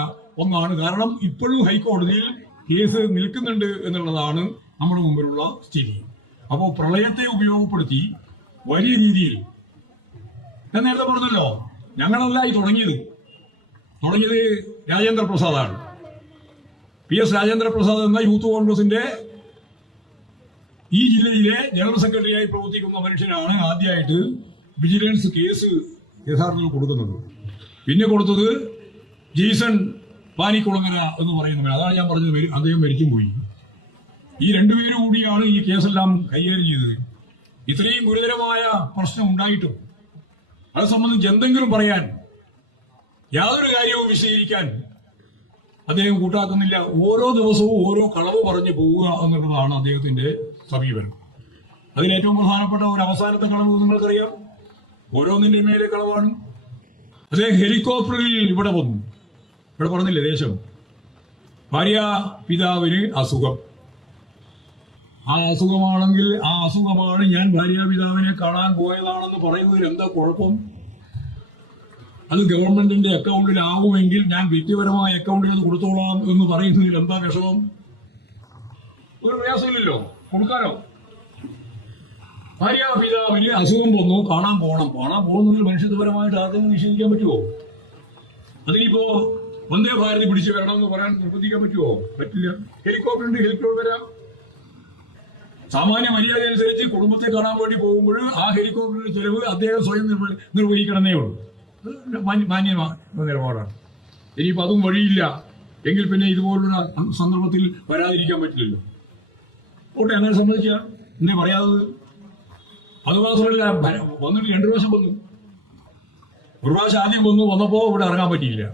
ഒന്നാണ്. കാരണം ഇപ്പോഴും ഹൈക്കോടതിയിൽ കേസ് നിൽക്കുന്നുണ്ട് എന്നുള്ളതാണ് നമ്മുടെ മുമ്പിലുള്ള സ്ഥിതി. അപ്പോൾ പ്രളയത്തെ ഉപയോഗപ്പെടുത്തി വലിയ രീതിയിൽ, ഞാൻ നേരത്തെ പറഞ്ഞല്ലോ, ഞങ്ങളല്ല ഈ തുടങ്ങിയത് രാജേന്ദ്ര പ്രസാദാണ്. PS രാജേന്ദ്ര പ്രസാദ് എന്ന യൂത്ത് കോൺഗ്രസിന്റെ ഈ ജില്ലയിലെ ജനറൽ സെക്രട്ടറിയായി പ്രവർത്തിക്കുന്ന മനുഷ്യനാണ് ആദ്യമായിട്ട് വിജിലൻസ് കേസ് യഥാർത്ഥത്തിൽ കൊടുക്കുന്നത്. പിന്നെ കൊടുത്തത് ജെയ്സൺ പാനിക്കുളങ്ങര എന്ന് പറയുന്നവർ. അതാണ് ഞാൻ പറഞ്ഞത്, അദ്ദേഹം മരിക്കും പോയി. ഈ രണ്ടുപേരും കൂടിയാണ് ഈ കേസെല്ലാം കൈകാര്യം ചെയ്തത്. ഇത്രയും ഗുരുതരമായ പ്രശ്നം ഉണ്ടായിട്ടും അത് സംബന്ധിച്ച് എന്തെങ്കിലും പറയാൻ, യാതൊരു കാര്യവും വിശദീകരിക്കാൻ അദ്ദേഹം കൂട്ടാക്കുന്നില്ല. ഓരോ ദിവസവും ഓരോ കളവ് പറഞ്ഞു പോവുക എന്നുള്ളതാണ് അദ്ദേഹത്തിന്റെ സമീപനം. അതിലേറ്റവും പ്രധാനപ്പെട്ട ഒരു അവസാനത്തെ കളവ് നിങ്ങൾക്കറിയാം. ഓരോന്നിന്റെ മേലെ കളവാണ്. അദ്ദേഹം ഹെലികോപ്റ്ററിൽ ഇവിടെ വന്നു. ഇവിടെ പറഞ്ഞില്ലേ ദേശം, ഭാര്യ പിതാവിന് അസുഖം. ആ അസുഖമാണെങ്കിൽ ആ അസുഖമാണ്, ഞാൻ ഭാര്യാപിതാവിനെ കാണാൻ പോയതാണെന്ന് പറയുന്നതിൽ എന്താ കുഴപ്പം? അത് ഗവൺമെന്റിന്റെ അക്കൗണ്ടിലാവുമെങ്കിൽ ഞാൻ വ്യക്തിപരമായ അക്കൗണ്ടിൽ അത് കൊടുത്തോളാം എന്ന് പറയുന്നതിൽ എന്താ വിഷമം? ഒരു പ്രയാസമില്ലല്ലോ, കൊടുക്കാനോ. ഭാര്യാപിതാവിന് അസുഖം വന്നു, കാണാൻ പോകുന്നതിൽ മനുഷ്യത്വപരമായിട്ട് ആർക്കും നിഷേധിക്കാൻ പറ്റുമോ? അതിനിപ്പോ വന്ദേ ഭാരത് പിടിച്ചു വരണമെന്ന് പറയാൻ നിർബന്ധിക്കാൻ പറ്റുമോ? പറ്റില്ല. ഹെലികോപ്റ്റർ വരാം. സാമാന്യ മര്യാദ അനുസരിച്ച് കുടുംബത്തെ കാണാൻ വേണ്ടി പോകുമ്പോൾ ആ ഹെലികോപ്റ്ററിന്റെ ചെലവ് അദ്ദേഹം സ്വയം നിർവഹിക്കണമെന്നേ ഉള്ളൂ. മാന്യമായ നിലപാടാണ്. ഇനിയിപ്പോൾ അതും വഴിയില്ല എങ്കിൽ പിന്നെ ഇതുപോലുള്ള സന്ദർഭത്തിൽ വരാതിരിക്കാൻ പറ്റില്ലല്ലോ. ഓട്ടെ, അങ്ങനെ സമ്മതിക്കുക, എന്നെ പറയാതെ. അത് മാത്രമല്ല, വന്നിട്ട് 2 പ്രാവശ്യം വന്നു. ഒരു പ്രാവശ്യം ആദ്യം വന്നപ്പോൾ ഇവിടെ ഇറങ്ങാൻ പറ്റിയില്ല.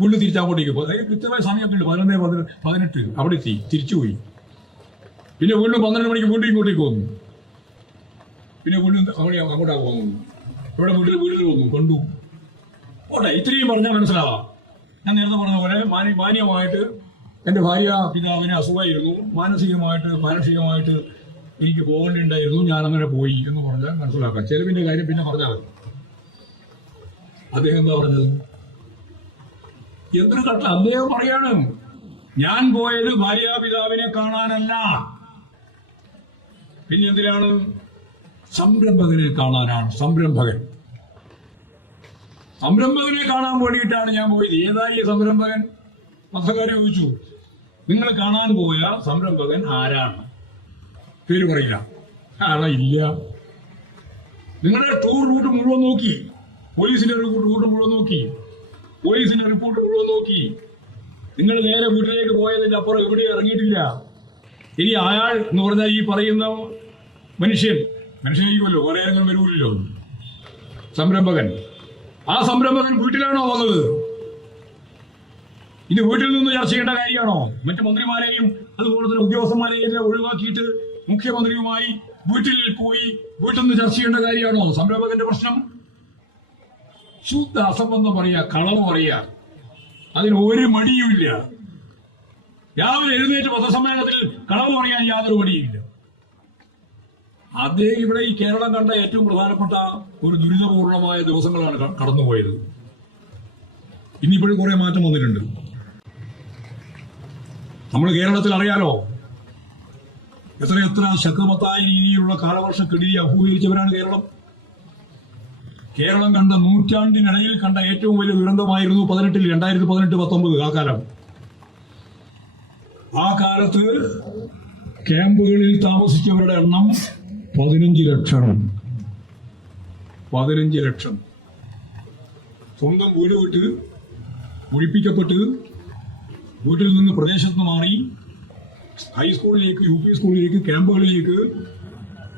വീണ്ടും തിരിച്ചങ്ങോട്ടേക്ക് പോയി. കൃത്യമായ സമയമൊക്കെ ഉണ്ട്. 11-18 അവിടെ എത്തി, തിരിച്ചുപോയി. പിന്നെ വീണ്ടും 12 മണിക്ക് വീണ്ടും ഇങ്ങോട്ടേക്ക് വന്നു. പിന്നെ വീണ്ടും അങ്ങോട്ടാ പോകുന്നു. ഇവിടെ വീട്ടിൽ വന്നു, കണ്ടു. ഓട്ടെ, ഇത്രയും പറഞ്ഞാൽ മനസ്സിലാവാം. ഞാൻ നേരത്തെ പറഞ്ഞ പോലെ മാന്യമായിട്ട് എൻ്റെ ഭാര്യ പിതാവിന് അസുഖമായിരുന്നു, മാനസികമായിട്ട് എനിക്ക് പോകേണ്ടിണ്ടായിരുന്നു, ഞാൻ അങ്ങനെ പോയി എന്ന് പറഞ്ഞാൽ മനസ്സിലാക്കാം. ചെലവിന്റെ കാര്യം പിന്നെ പറഞ്ഞാൽ മതി. അദ്ദേഹം എന്താ പറഞ്ഞത്? എന്തൊരു കട്ട! അദ്ദേഹം പറയാണ്, ഞാൻ പോയത് ഭാര്യാപിതാവിനെ കാണാനല്ല, പിന്നെ എന്തിനാണ്? സംരംഭകനെ കാണാനാണ്. സംരംഭകനെ കാണാൻ വേണ്ടിയിട്ടാണ് ഞാൻ പോയത്. ഏതായി സംരംഭകൻ? പത്രക്കാരെ ചോദിച്ചു, നിങ്ങൾ കാണാൻ പോയ സംരംഭകൻ ആരാണ്? പേര് പറയില്ല. ഇല്ല. നിങ്ങളുടെ ടൂർ റൂട്ട് മുഴുവൻ നോക്കി, പോലീസിന്റെ റൂട്ട് മുഴുവൻ നോക്കി, പോലീസിന്റെ റിപ്പോർട്ട് മുഴുവൻ നോക്കി. നിങ്ങൾ നേരെ വീട്ടിലേക്ക് പോയതിന്റെ അപ്പുറം എവിടെയും ഇറങ്ങിയിട്ടില്ല. ഇനി അയാൾ എന്ന് പറഞ്ഞാൽ ഈ പറയുന്ന മനുഷ്യനായിരിക്കുമല്ലോ, കുറെ അങ്ങനെ വരൂല്ലോ സംരംഭകൻ. ആ സംരംഭകൻ വീട്ടിലാണോ വന്നത്? ഇത് വീട്ടിൽ നിന്ന് ചർച്ച ചെയ്യേണ്ട കാര്യമാണോ? മറ്റു മന്ത്രിമാരെയും അതുപോലെ തന്നെ ഉദ്യോഗസ്ഥന്മാരെയും ഒഴിവാക്കിയിട്ട് മുഖ്യമന്ത്രിയുമായി വീട്ടിൽ പോയി വീട്ടിൽ നിന്ന് ചർച്ച ചെയ്യേണ്ട കാര്യമാണോ സംരംഭകന്റെ പ്രശ്നം? ശുദ്ധ അസംബന്ധം പറയാ, കളവ് പറയാ, അതിന് ഒരു മടിയുമില്ല. രാവിലെ എഴുന്നേറ്റ് പത്രസമ്മേളനത്തിൽ കളവ് പറയാൻ യാതൊരു മടിയില്ല. അദ്ദേഹം ഇവിടെ ഈ കേരളം കണ്ട ഏറ്റവും പ്രധാനപ്പെട്ട ഒരു ദുരിതപൂർണമായ ദിവസങ്ങളാണ് കടന്നുപോയത്. ഇന്നിപ്പോഴും കുറെ മാറ്റം വന്നിട്ടുണ്ട്. നമ്മൾ കേരളത്തിൽ അറിയാലോ, എത്ര ശക്തമത്തായ രീതിയിലുള്ള കാലവർഷക്കെടുതി അഭിമുഖീകരിച്ചവരാണ് കേരളം. കേരളം കണ്ട നൂറ്റാണ്ടിനിടയിൽ കണ്ട ഏറ്റവും വലിയ ദുരന്തമായിരുന്നു 2018-19 ആ കാലം. ആ കാലത്ത് ക്യാമ്പുകളിൽ താമസിച്ചവരുടെ എണ്ണം 15 ലക്ഷം. 15 ലക്ഷം സ്വന്തം വീട് വിട്ട് ഒഴിപ്പിക്കപ്പെട്ട് വീട്ടിൽ നിന്ന് പ്രദേശത്ത് മാറി ഹൈസ്കൂളിലേക്ക്, UP സ്കൂളിലേക്ക്, ക്യാമ്പുകളിലേക്ക്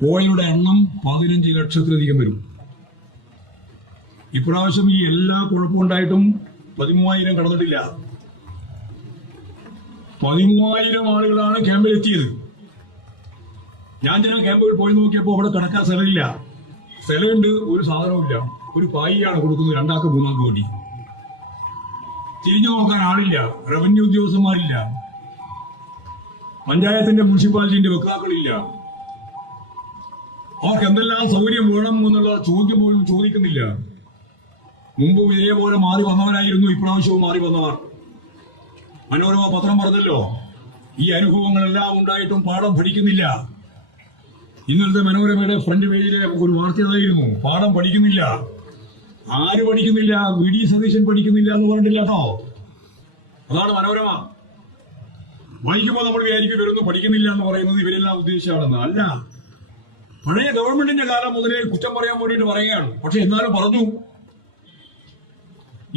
പോയവരുടെ എണ്ണം 15 ലക്ഷത്തിലധികം വരും. ഇപ്രാവശ്യം ഈ എല്ലാ കുഴപ്പമുണ്ടായിട്ടും 13,000 കടന്നിട്ടില്ല. 13,000 ആളുകളാണ് ക്യാമ്പിൽ എത്തിയത്. ഞാൻ ചില ക്യാമ്പുകൾ പോയി നോക്കിയപ്പോൾ അവിടെ കിടക്കാൻ സ്ഥലമില്ല. സ്ഥലമുണ്ട്, ഒരു സാധനവുമില്ല. ഒരു പായിയാണ് കൊടുക്കുന്നത് 2 ആൾക്ക് 3 ആൾക്ക് വേണ്ടി. തിരിഞ്ഞു നോക്കാൻ ആളില്ല, റവന്യൂ ഉദ്യോഗസ്ഥന്മാരില്ല, പഞ്ചായത്തിന്റെ മുനിസിപ്പാലിറ്റിന്റെ വക്താക്കളില്ല. അവർക്ക് എന്തെല്ലാം സൗകര്യം വേണം എന്നുള്ള ചോദ്യം പോലും ചോദിക്കുന്നില്ല. മുമ്പും ഇതേപോലെ മാറി വന്നവരായിരുന്നു, ഇപ്രാവശ്യവും മാറി വന്നവർ. മനോരമ പത്രം പറഞ്ഞല്ലോ, ഈ അനുഭവങ്ങളെല്ലാം ഉണ്ടായിട്ടും പാഠം പഠിക്കുന്നില്ല. ഇന്നലത്തെ മനോരമയുടെ ഫ്രണ്ട് പേജിലെ ഒരു വാർത്ത അതായിരുന്നു, പാഠം പഠിക്കുന്നില്ല. ആര് പഠിക്കുന്നില്ല? VD സതീശൻ പഠിക്കുന്നില്ല എന്ന് പറഞ്ഞിട്ടില്ല കേട്ടോ. അതാണ് മനോരമ. വായിക്കുമ്പോൾ നമ്മൾ വിചാരിക്കും ഇവരൊന്നും പഠിക്കുന്നില്ല എന്ന് പറയുന്നത് ഇവരെല്ലാം ഉദ്ദേശിച്ചാണെന്ന്. അല്ല, പഴയ ഗവൺമെന്റിന്റെ കാലം മുതലേ കുറ്റം പറയാൻ വേണ്ടിയിട്ട് പറയുകയാണ്. പക്ഷെ എന്നാലും പറഞ്ഞു,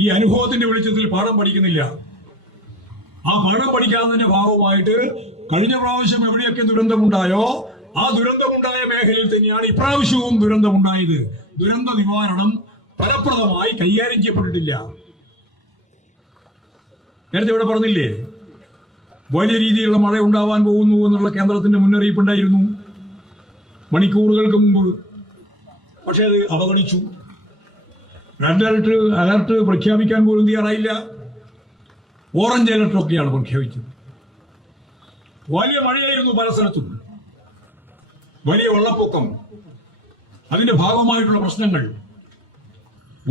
ഈ അനുഭവത്തിന്റെ വെളിച്ചത്തിൽ പാഠം പഠിക്കുന്നില്ല. ആ പാഠം പഠിക്കാത്തതിന്റെ ഭാഗമായിട്ട് കഴിഞ്ഞ പ്രാവശ്യം എവിടെയൊക്കെ ദുരന്തമുണ്ടായോ ആ ദുരന്തമുണ്ടായ മേഖലയിൽ തന്നെയാണ് ഇപ്രാവശ്യവും ദുരന്തമുണ്ടായത്. ദുരന്ത നിവാരണം ഫലപ്രദമായി കൈകാര്യം ചെയ്യപ്പെട്ടിട്ടില്ല. നേരത്തെ ഇവിടെ പറഞ്ഞില്ലേ, വലിയ രീതിയിലുള്ള മഴ ഉണ്ടാവാൻ പോകുന്നു എന്നുള്ള കേന്ദ്രത്തിന്റെ മുന്നറിയിപ്പ് ഉണ്ടായിരുന്നു മണിക്കൂറുകൾക്ക് മുമ്പ്. പക്ഷെ അത് അവഗണിച്ചു. റെഡ് അലർട്ട് പ്രഖ്യാപിക്കാൻ പോലും തയ്യാറായില്ല. ഓറഞ്ച് അലർട്ടൊക്കെയാണ് പ്രഖ്യാപിച്ചത്. വലിയ മഴയായിരുന്നു പല സ്ഥലത്തും, വലിയ വെള്ളപ്പൊക്കം, അതിന്റെ ഭാഗമായിട്ടുള്ള പ്രശ്നങ്ങൾ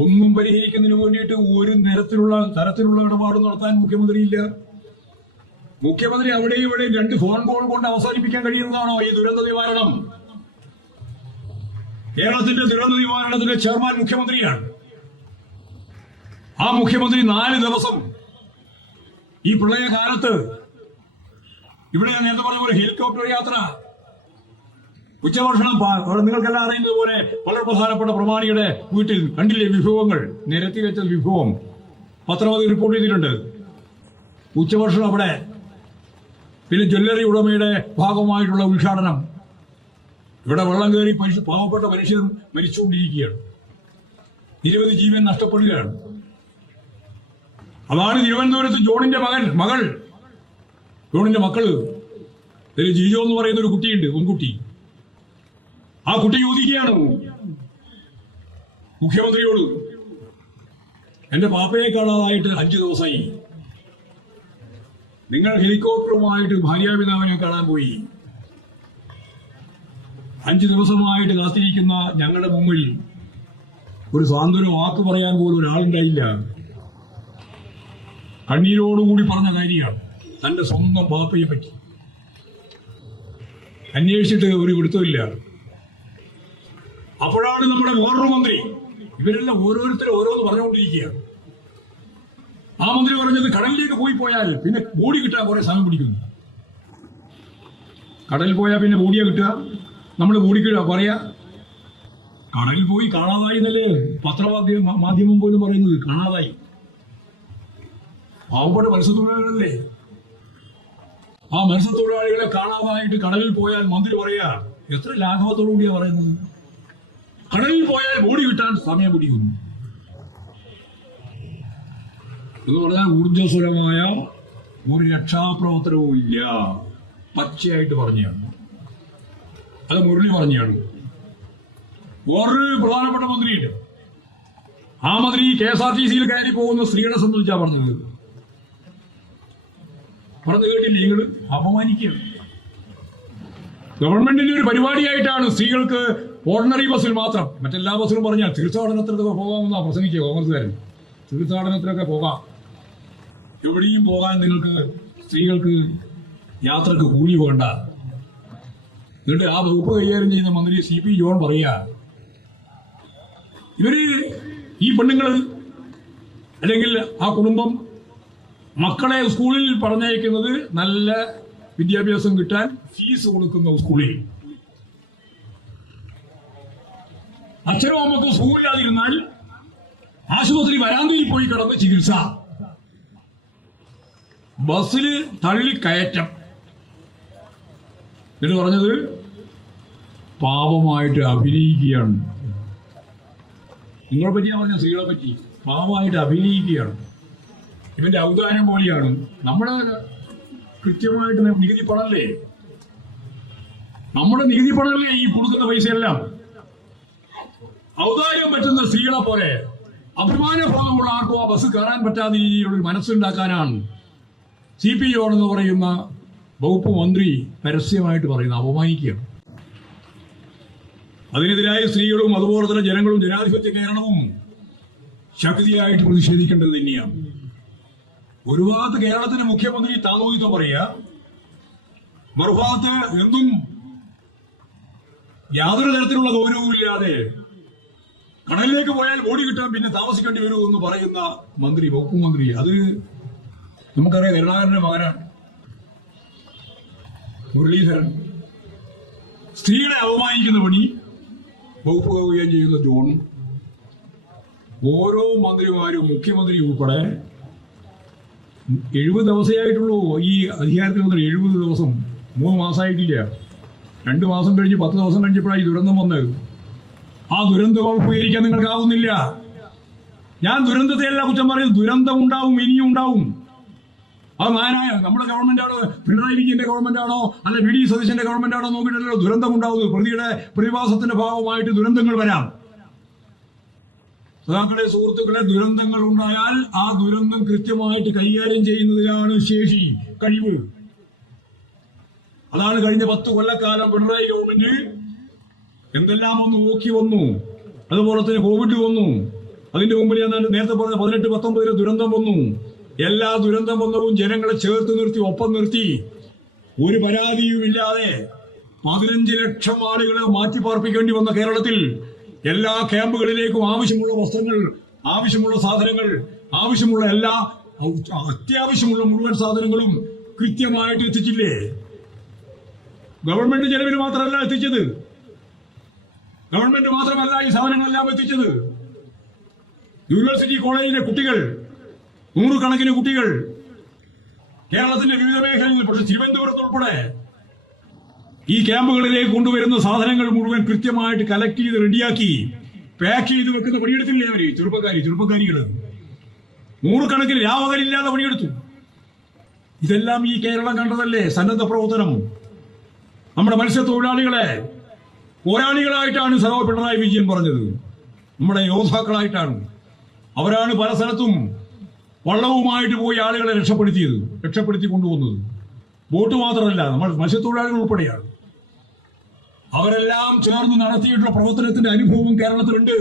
ഒന്നും പരിഹരിക്കുന്നതിന് വേണ്ടിയിട്ട് ഒരു തരത്തിലുള്ള ഇടപാട് നടത്താൻ മുഖ്യമന്ത്രിയില്ല. മുഖ്യമന്ത്രി അവിടെയും ഇവിടെയും 2 ഫോൺ കോൾ കൊണ്ട് അവസാനിപ്പിക്കാൻ കഴിയുന്നതാണോ ഈ ദുരന്ത നിവാരണം? കേരളത്തിന്റെ ദുരന്ത നിവാരണത്തിന്റെ ചെയർമാൻ മുഖ്യമന്ത്രിയാണ്. ആ മുഖ്യമന്ത്രി 4 ദിവസം ഈ പ്രളയകാലത്ത് ഇവിടെ ഞാൻ നേരത്തെ പറഞ്ഞ പോലെ ഹെലികോപ്റ്റർ യാത്ര, ഉച്ചഭക്ഷണം, നിങ്ങൾക്കെല്ലാം അറിയുന്നത് പോലെ വളരെ പ്രധാനപ്പെട്ട പ്രമാണിയുടെ വീട്ടിൽ കണ്ടില്ലേ വിഭവങ്ങൾ, നിരത്തി വെച്ച വിഭവം, പത്രം അത് റിപ്പോർട്ട് ചെയ്തിട്ടുണ്ട്. ഉച്ചഭക്ഷണം അവിടെ, പിന്നെ ജ്വല്ലറി ഉടമയുടെ ഭാഗമായിട്ടുള്ള ഉദ്ഘാടനം. ഇവിടെ വെള്ളം കയറി പാവപ്പെട്ട മനുഷ്യർ മരിച്ചുകൊണ്ടിരിക്കുകയാണ്, നിരവധി ജീവൻ നഷ്ടപ്പെടുകയാണ്. അതാണ് തിരുവനന്തപുരത്ത് ജോണിന്റെ ജോണിന്റെ മക്കള് ജിജോ എന്ന് പറയുന്ന ഒരു കുട്ടിയുണ്ട്, പെൺകുട്ടി. ആ കുട്ടി ചോദിക്കുകയാണ് മുഖ്യമന്ത്രിയോട്, എന്റെ പാപ്പയെ കാണാതായിട്ട് 5 ദിവസമായി. നിങ്ങൾ ഹെലികോപ്റ്ററുമായിട്ട് ഭാര്യാപിതാവിനെ കാണാൻ പോയി. 5 ദിവസമായിട്ട് കാത്തിരിക്കുന്ന ഞങ്ങളുടെ മുമ്പിൽ ഒരു സാന്ത്വന വാക്ക് പറയാൻ പോലും ഒരാളുണ്ടായില്ല. കണ്ണീരോടുകൂടി പറഞ്ഞ കാര്യമാണ് തന്റെ സ്വന്തം പാപ്പയെ പറ്റി. അന്വേഷിച്ചിട്ട് ഒരു പിടുത്തമില്ല. അപ്പോഴാണ് നമ്മുടെ വേറൊരു മന്ത്രി, ഇവരെല്ലാം ഓരോരുത്തരും ഓരോന്ന് പറഞ്ഞുകൊണ്ടിരിക്കുകയാണ്. ആ മന്ത്രി പറഞ്ഞത് കടലിലേക്ക് പോയാൽ പിന്നെ ബോഡി കിട്ടാൻ കുറെ സമയം പിടിക്കുന്നു. കടലിൽ പോയാൽ പിന്നെ ബോഡിയാ കിട്ടുക, നമ്മൾ ബോഡി കിട്ടുക പറയാ. കടലിൽ പോയി കാണാതായി എന്നല്ലേ മാധ്യമം പോലും പറയുന്നത്, കാണാതായി. പാവപ്പെട്ട മത്സ്യത്തൊഴിലാളികളല്ലേ, ആ മത്സ്യത്തൊഴിലാളികളെ കാണാതായിട്ട് കടലിൽ പോയാൽ മന്ത്രി പറയാ എത്ര ലാഘവത്തോടു കൂടിയാ പറയുന്നത്. കടലിൽ പോയാൽ ബോഡി കിട്ടാൻ സമയം പിടിക്കുന്നു എന്ന് പറഞ്ഞാൽ ഊർജ്ജസ്വലമായ ഒരു രക്ഷാപ്രവർത്തനവും ഇല്ല. പച്ചയായിട്ട് പറഞ്ഞാണ്, അത് മുരളി പറഞ്ഞാണ്. വേറൊരു പ്രധാനപ്പെട്ട മന്ത്രിയുണ്ട്, ആ മന്ത്രി KSRTC കയറി പോകുന്ന സ്ത്രീകളെ സംബന്ധിച്ചാ പറഞ്ഞത്. പറഞ്ഞു കേട്ടില്ല, നിങ്ങൾ അപമാനിക്കുകയാണ്. ഗവൺമെന്റിന്റെ ഒരു പരിപാടിയായിട്ടാണ് സ്ത്രീകൾക്ക് ഓർഡിനറി ബസ്സിൽ മാത്രം, മറ്റെല്ലാ ബസ്സിലും പറഞ്ഞാൽ തീർത്ഥാടനത്തിനൊക്കെ പോകാമെന്നാണ് പ്രസംഗിക്കുക കോൺഗ്രസ്സുകാരൻ. തീർത്ഥാടനത്തിനൊക്കെ പോകാം, എവിടെയും പോകാൻ നിങ്ങൾക്ക് സ്ത്രീകൾക്ക് യാത്രക്ക് കൂലി വേണ്ട. എന്നിട്ട് ആ വകുപ്പ് കൈകാര്യം ചെയ്യുന്ന മന്ത്രി CP ജോൺ പറയുക, ഇവര് ഈ പെണ്ണുങ്ങൾ അല്ലെങ്കിൽ ആ കുടുംബം മക്കളെ സ്കൂളിൽ പറഞ്ഞയക്കുന്നത് നല്ല വിദ്യാഭ്യാസം കിട്ടാൻ ഫീസ് കൊടുക്കുന്ന സ്കൂളിൽ. അച്ഛനും അമ്മക്കും സുഖമില്ലാതിരുന്നാൽ ആശുപത്രി വരാന്തയിൽ പോയി കിടന്ന് ചികിത്സ, ബസ്സിൽ തള്ളിക്കയറ്റം. എന്നിട്ട് പറഞ്ഞത് പാപമായിട്ട് അഭിനയിക്കുകയാണ്. നിങ്ങളെ പറ്റിയാ പറഞ്ഞ സ്ത്രീകളെ പറ്റി പാവമായിട്ട് അഭിനയിക്കുകയാണ്. ഇവന്റെ ഔദാര്യം പോലെയാണ്. നമ്മുടെ കൃത്യമായിട്ട് നികുതി പണമല്ലേ, നമ്മുടെ നികുതി പണമല്ലേ ഈ കൊടുക്കുന്ന പൈസയെല്ലാം. ഔദാര്യം പറ്റുന്ന സ്ത്രീകളെ പോലെ അഭിമാനഭാവമുള്ള ആർക്കും ആ ബസ് കയറാൻ പറ്റാത്ത രീതിയിലുള്ള മനസ്സുണ്ടാക്കാനാണ് CP ജോൺ എന്ന് പറയുന്ന വകുപ്പ് മന്ത്രി പരസ്യമായിട്ട് പറയുന്നത്. അപമാനിക്കുകയാണ്. അതിനെതിരായ സ്ത്രീകളും അതുപോലെ തന്നെ ജനങ്ങളും ജനാധിപത്യ കേരളവും ശക്തിയായിട്ട് പ്രതിഷേധിക്കേണ്ടത് തന്നെയാണ്. ഒരു ഭാഗത്ത് കേരളത്തിന്റെ മുഖ്യമന്ത്രി താനൂഹിതം പറയുക, മറുഭാഗത്ത് എന്തും യാതൊരു തരത്തിലുള്ള ഗൗരവമില്ലാതെ കടലിലേക്ക് പോയാൽ ബോഡി കിട്ടാൻ പിന്നെ താമസിക്കേണ്ടി വരുമെന്ന് പറയുന്ന മന്ത്രി, വകുപ്പ് മന്ത്രി. അത് നമുക്കറിയാം, കരുണാകരന്റെ മകനാണ് മുരളീധരൻ. സ്ത്രീകളെ അവമാനിക്കുന്ന പണി വകുപ്പ് കൈകാര്യം ചെയ്യുന്ന ജോൺ. ഓരോ മന്ത്രിമാരും മുഖ്യമന്ത്രി ഉൾപ്പെടെ 70 ദിവസമായിട്ടുള്ളൂ ഈ അധികാരത്തിൽ വന്നിട്ട്. 70 ദിവസം, 3 മാസമായിട്ടില്ല. 2 മാസം കഴിഞ്ഞ് 10 ദിവസം കഴിഞ്ഞപ്പോഴാണ് ഈ ദുരന്തം വന്നത്. ആ ദുരന്തം പരിഹരിക്കാൻ നിങ്ങൾക്കാവുന്നില്ല. ഞാൻ ദുരന്തത്തെയല്ല കുറ്റം പറയുന്നത്, ദുരന്തം ഉണ്ടാവും, ഇനിയും ഉണ്ടാവും. അത് നമ്മുടെ ഗവൺമെന്റാണോ, പിണറായി വിജയന്റെ ഗവൺമെന്റാണോ അല്ല VD സതീശന്റെ ഗവൺമെന്റാണോ നോക്കിയിട്ടല്ലോ ദുരന്തം ഉണ്ടാവുന്നത്. പ്രതിയുടെ പ്രതിഭാസത്തിന്റെ ഭാഗമായിട്ട് ദുരന്തങ്ങൾ വരാം. സഖാക്കളെ, സുഹൃത്തുക്കളെ, ദുരന്തങ്ങൾ ഉണ്ടായാൽ ആ ദുരന്തം കൃത്യമായിട്ട് കൈകാര്യം ചെയ്യുന്നതിലാണ് ശേഷി, കഴിവ്. അതാണ് കഴിഞ്ഞ 10 കൊല്ലക്കാലം പിണറായി ഗവൺമെന്റ് എന്തെല്ലാം ഒന്ന് നോക്കി വന്നു. അതുപോലെ തന്നെ കോവിഡ് വന്നു. അതിന്റെ മുമ്പിൽ ഞാൻ നേരത്തെ പറഞ്ഞ 18-19 ദുരന്തം വന്നു. എല്ലാ ദുരന്തം വന്നവും ജനങ്ങളെ ചേർത്ത് നിർത്തി, ഒപ്പം നിർത്തി, ഒരു പരാതിയുമില്ലാതെ 15 ലക്ഷം ആളുകളെ മാറ്റിപ്പാർപ്പിക്കേണ്ടി വന്ന കേരളത്തിൽ എല്ലാ ക്യാമ്പുകളിലേക്കും ആവശ്യമുള്ള വസ്ത്രങ്ങൾ, ആവശ്യമുള്ള സാധനങ്ങൾ, ആവശ്യമുള്ള എല്ലാ അത്യാവശ്യമുള്ള മുഴുവൻ സാധനങ്ങളും കൃത്യമായിട്ട് എത്തിച്ചില്ലേ? ഗവൺമെന്റ് ചെലവിൽ മാത്രമല്ല എത്തിച്ചത്, ഗവൺമെന്റ് മാത്രമല്ല ഈ സാധനങ്ങളെല്ലാം എത്തിച്ചത്. യൂണിവേഴ്സിറ്റി കോളേജിലെ കുട്ടികൾ, 100 കണക്കിന് കുട്ടികൾ കേരളത്തിന്റെ വിവിധ മേഖലകളിൽ, പക്ഷെ തിരുവനന്തപുരത്ത് ഉൾപ്പെടെ ഈ ക്യാമ്പുകളിലേക്ക് കൊണ്ടുവരുന്ന സാധനങ്ങൾ മുഴുവൻ കൃത്യമായിട്ട് കളക്ട് ചെയ്ത് റെഡിയാക്കി പാക്ക് ചെയ്ത് വെക്കുന്ന പണിയെടുത്തില്ലേ അവര്? ചെറുപ്പക്കാരികൾ 100 കണക്കിന് രാവകലില്ലാതെ പണിയെടുത്തു. ഇതെല്ലാം ഈ കേരളം കണ്ടതല്ലേ സന്നദ്ധ പ്രവർത്തനം. നമ്മുടെ മത്സ്യത്തൊഴിലാളികളെ പോരാളികളായിട്ടാണ് സഖാവ് പിണറായി വിജയൻ പറഞ്ഞത്, നമ്മുടെ യോദ്ധാക്കളായിട്ടാണ്. അവരാണ് പല സ്ഥലത്തും വള്ളവുമായിട്ട് പോയി ആളുകളെ രക്ഷപ്പെടുത്തി കൊണ്ടുപോകുന്നത്. ബോട്ട് മാത്രമല്ല, നമ്മൾ മത്സ്യത്തൊഴിലാളികൾ ഉൾപ്പെടെയാണ്. അവരെല്ലാം ചേർന്ന് നടത്തിയിട്ടുള്ള പ്രവർത്തനത്തിന്റെ അനുഭവം കേരളത്തിലുണ്ട്.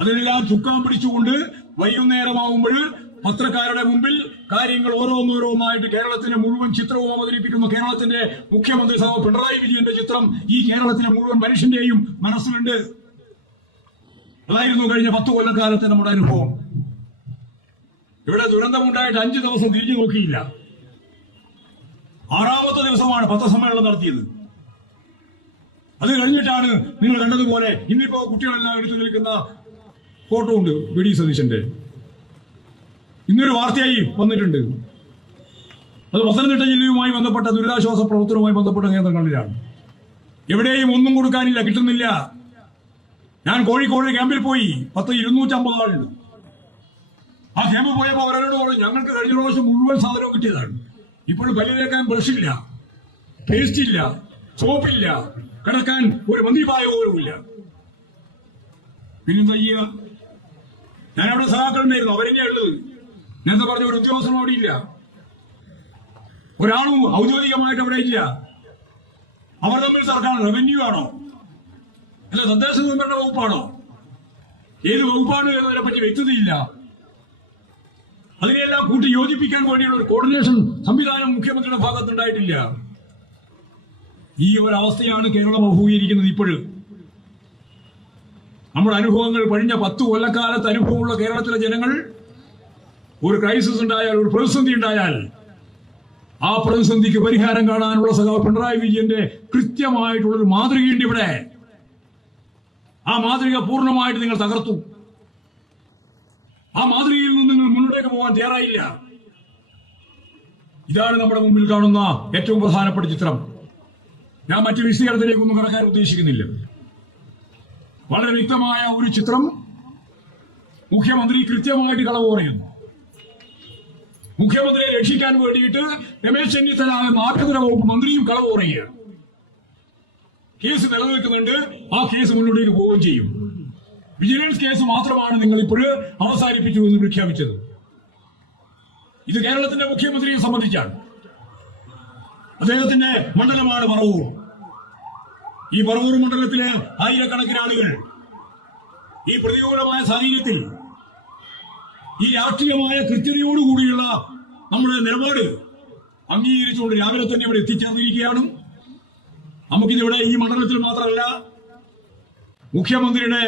അതിനെല്ലാം ചുക്കാൻ പിടിച്ചുകൊണ്ട് വൈകുന്നേരമാകുമ്പോൾ പത്രക്കാരുടെ മുമ്പിൽ കാര്യങ്ങൾ ഓരോന്നോരോന്നായിട്ട് കേരളത്തിന്റെ മുഴുവൻ ചിത്രവും അവതരിപ്പിക്കുന്ന കേരളത്തിന്റെ മുഖ്യമന്ത്രി സഖാവ് പിണറായി വിജയന്റെ ചിത്രം ഈ കേരളത്തിലെ മുഴുവൻ മനുഷ്യന്റെയും മനസ്സിലുണ്ട്. അതായിരുന്നു കഴിഞ്ഞ 10 കൊല്ലക്കാലത്തെ നമ്മുടെ അനുഭവം. ഇവിടെ ദുരന്തമുണ്ടായിട്ട് 5 ദിവസം തിരിഞ്ഞു നോക്കിയില്ല. 6ാമത്തെ ദിവസമാണ് പത്രസമ്മേളനം നടത്തിയത്. അത് കഴിഞ്ഞിട്ടാണ് നിങ്ങൾ കണ്ടതുപോലെ ഇന്നിപ്പോ കുട്ടികളെല്ലാം എടുത്തു നിൽക്കുന്ന ഫോട്ടോ ഉണ്ട് VD സതീശന്റെ. ഇന്നൊരു വാർത്തയായി വന്നിട്ടുണ്ട്. അത് പത്തനംതിട്ട ജില്ലയുമായി ബന്ധപ്പെട്ട ദുരിതാശ്വാസ പ്രവർത്തനവുമായി ബന്ധപ്പെട്ട കേന്ദ്രങ്ങളിലാണ്. എവിടെയും ഒന്നും കൊടുക്കാനില്ല, കിട്ടുന്നില്ല. ഞാൻ കോഴിക്കോട് ക്യാമ്പിൽ പോയി, 250 ആളുണ്ട്. ആ ക്യാമ്പ് പോയപ്പോൾ അവരോട് പറഞ്ഞു, ഞങ്ങൾക്ക് കഴിഞ്ഞ പ്രാവശ്യം മുഴുവൻ സാധനവും കിട്ടിയതാണ്. ഇപ്പോൾ പല്ലിലേക്കാൻ ബ്രഷില്ല, പേസ്റ്റ് ഇല്ല, സോപ്പില്ല, കിടക്കാൻ ഒരു മന്ത്രിപായ പോലുമില്ല. പിന്നെന്താ ചെയ്യുക? ഞാൻ അവിടെ സഹാക്കളുണ്ടായിരുന്നു, അവരെന്നെയാ ഉള്ളത്. നേരത്തെ പറഞ്ഞ ഒരു ഉദ്യോഗസ്ഥനും അവിടെ ഇല്ല. ഒരാളും ഔദ്യോഗികമായിട്ട് അവിടെ ഇല്ല. അവർ തമ്മിൽ സർക്കാർ റവന്യൂ ആണോ അല്ല തദ്ദേശ സ്വയംഭരണ വകുപ്പാണോ ഏത് വകുപ്പാണ് എന്നതിനെ പറ്റി വ്യക്തതയില്ല. അതിനെല്ലാം കൂട്ടി യോജിപ്പിക്കാൻ വേണ്ടിയുള്ള ഒരു കോർഡിനേഷൻ സംവിധാനം മുഖ്യമന്ത്രിയുടെ ഭാഗത്തുണ്ടായിട്ടില്ല. ഈ ഒരു അവസ്ഥയാണ് കേരളം അഭിമുഖീകരിക്കുന്നത്. ഇപ്പോഴും നമ്മുടെ അനുഭവങ്ങൾ കഴിഞ്ഞ 10 കൊല്ലക്കാലത്ത് അനുഭവമുള്ള കേരളത്തിലെ ജനങ്ങൾ ഒരു ക്രൈസിസ് ഉണ്ടായാൽ, ഒരു പ്രതിസന്ധി ഉണ്ടായാൽ ആ പ്രതിസന്ധിക്ക് പരിഹാരം കാണാനുള്ള സഖാവ് പിണറായി വിജയന്റെ കൃത്യമായിട്ടുള്ളൊരു മാതൃകയുണ്ട് ഇവിടെ. ആ മാതൃക പൂർണ്ണമായിട്ട് നിങ്ങൾ തകർത്തു. ആ മാതൃകയിൽ നിന്ന് നിങ്ങൾ മുന്നോട്ടേക്ക് പോകാൻ തയ്യാറായില്ല. ഇതാണ് നമ്മുടെ മുമ്പിൽ കാണുന്ന ഏറ്റവും പ്രധാനപ്പെട്ട ചിത്രം. ഞാൻ മറ്റു വിശദീകരണത്തിലേക്കൊന്നും കടക്കാൻ ഉദ്ദേശിക്കുന്നില്ല. വളരെ വ്യക്തമായ ഒരു ചിത്രം. മുഖ്യമന്ത്രി കൃത്യമായിട്ട് കളവ് പറയുന്നു. മുഖ്യമന്ത്രിയെ രക്ഷിക്കാൻ വേണ്ടിയിട്ട് രമേശ് ചെന്നിത്തല എന്ന ആഭ്യന്തര വകുപ്പ് മന്ത്രിയും കളവ് പറയുകയാണ്. കേസ് നിലനിൽക്കുന്നുണ്ട്. ആ കേസ് മുന്നോട്ടേക്ക് പോവുകയും ചെയ്യും. വിജിലൻസ് കേസ് മാത്രമാണ് നിങ്ങൾ ഇപ്പോഴും അവസാനിപ്പിച്ചു എന്ന് പ്രഖ്യാപിച്ചത്. ഇത് കേരളത്തിന്റെ മുഖ്യമന്ത്രിയെ സംബന്ധിച്ചാണ്. അദ്ദേഹത്തിന്റെ മണ്ഡലമാണ് പറവൂർ. ഈ പറവൂർ മണ്ഡലത്തിലെ ആയിരക്കണക്കിന് ആളുകൾ ഈ പ്രതികൂലമായ സാഹചര്യത്തിൽ ഈ രാഷ്ട്രീയമായ കൃത്യതയോടുകൂടിയുള്ള നമ്മുടെ നിലപാട് അംഗീകരിച്ചുകൊണ്ട് രാവിലെ തന്നെ ഇവിടെ എത്തിച്ചേർന്നിരിക്കുകയാണ്. നമുക്കിതിവിടെ ഈ മണ്ഡലത്തിൽ മാത്രമല്ല, മുഖ്യമന്ത്രിയുടെ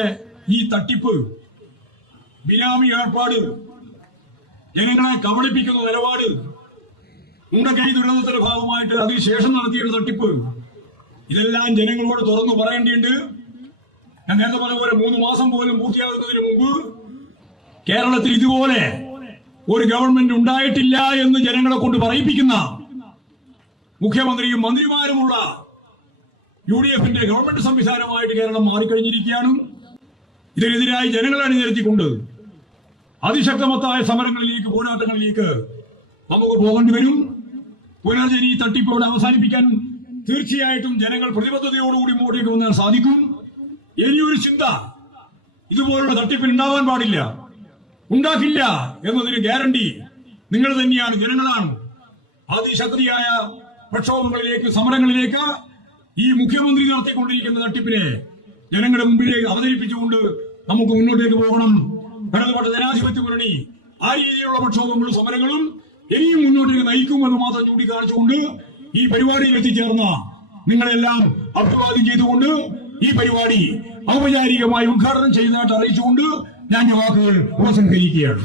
ഈ തട്ടിപ്പ്, ബിനാമി ഏർപ്പാട്, ജനങ്ങളെ കബളിപ്പിക്കുന്ന നിലപാട്, ഉണ്ടക്കൈ ദുരന്തത്തിന്റെ ഭാഗമായിട്ട് അതിനുശേഷം നടത്തിയുള്ള തട്ടിപ്പ്, ഇതെല്ലാം ജനങ്ങളോട് തുറന്നു പറയേണ്ടിയുണ്ട്. ഞാൻ നേരത്തെ പറഞ്ഞ പോലെ 3 മാസം പോലും പൂർത്തിയാകുന്നതിന് മുമ്പ് കേരളത്തിൽ ഇതുപോലെ ഒരു ഗവൺമെന്റ് ഉണ്ടായിട്ടില്ല എന്ന് ജനങ്ങളെ കൊണ്ട് പറയിപ്പിക്കുന്ന മുഖ്യമന്ത്രിയും മന്ത്രിമാരുമുള്ള UDFന്റെ ഗവൺമെന്റ് സംവിധാനമായിട്ട് കേരളം മാറിക്കഴിഞ്ഞിരിക്കുകയാണ്. ഇതിനെതിരായി ജനങ്ങളെ അണിനിരത്തിക്കൊണ്ട് അതിശക്തമത്തായ സമരങ്ങളിലേക്ക്, പോരാട്ടങ്ങളിലേക്ക് നമുക്ക് പോകേണ്ടി വരും. പുനർജനി തട്ടിപ്പോടെ അവസാനിപ്പിക്കാൻ തീർച്ചയായിട്ടും ജനങ്ങൾ പ്രതിബദ്ധതയോടുകൂടി മുന്നോട്ടേക്ക് വന്നാൽ സാധിക്കും. ഇനിയൊരു ചിന്ത ഇതുപോലുള്ള തട്ടിപ്പിൽ ഉണ്ടാവാൻ പാടില്ല, ഉണ്ടാക്കില്ല എന്നതിന് ഗ്യാരണ്ടി നിങ്ങൾ തന്നെയാണ്, ജനങ്ങളാണ്. അതിശക്തിയായ പ്രക്ഷോഭങ്ങളിലേക്ക്, സമരങ്ങളിലേക്ക് ഈ മുഖ്യമന്ത്രി നടത്തിക്കൊണ്ടിരിക്കുന്ന തട്ടിപ്പിനെ ജനങ്ങളുടെ മുമ്പിലേക്ക് അവതരിപ്പിച്ചുകൊണ്ട് നമുക്ക് മുന്നോട്ടേക്ക് പോകണം. ഇടതുപക്ഷ ജനാധിപത്യ മുന്നണി ആ രീതിയിലുള്ള പ്രക്ഷോഭങ്ങളും സമരങ്ങളും ഇനിയും മുന്നോട്ടേക്ക് നയിക്കുമെന്ന് മാത്രം ചൂണ്ടിക്കാണിച്ചുകൊണ്ട് ഈ പരിപാടിയിൽ എത്തിച്ചേർന്ന നിങ്ങളെല്ലാം അഭിവാദ്യം ചെയ്തുകൊണ്ട് ഈ പരിപാടി ഔപചാരികമായി ഉദ്ഘാടനം ചെയ്തതായിട്ട് അറിയിച്ചുകൊണ്ട് ഞാൻ വാക്കുകൾ ഉപസംഹരിക്കുകയാണ്.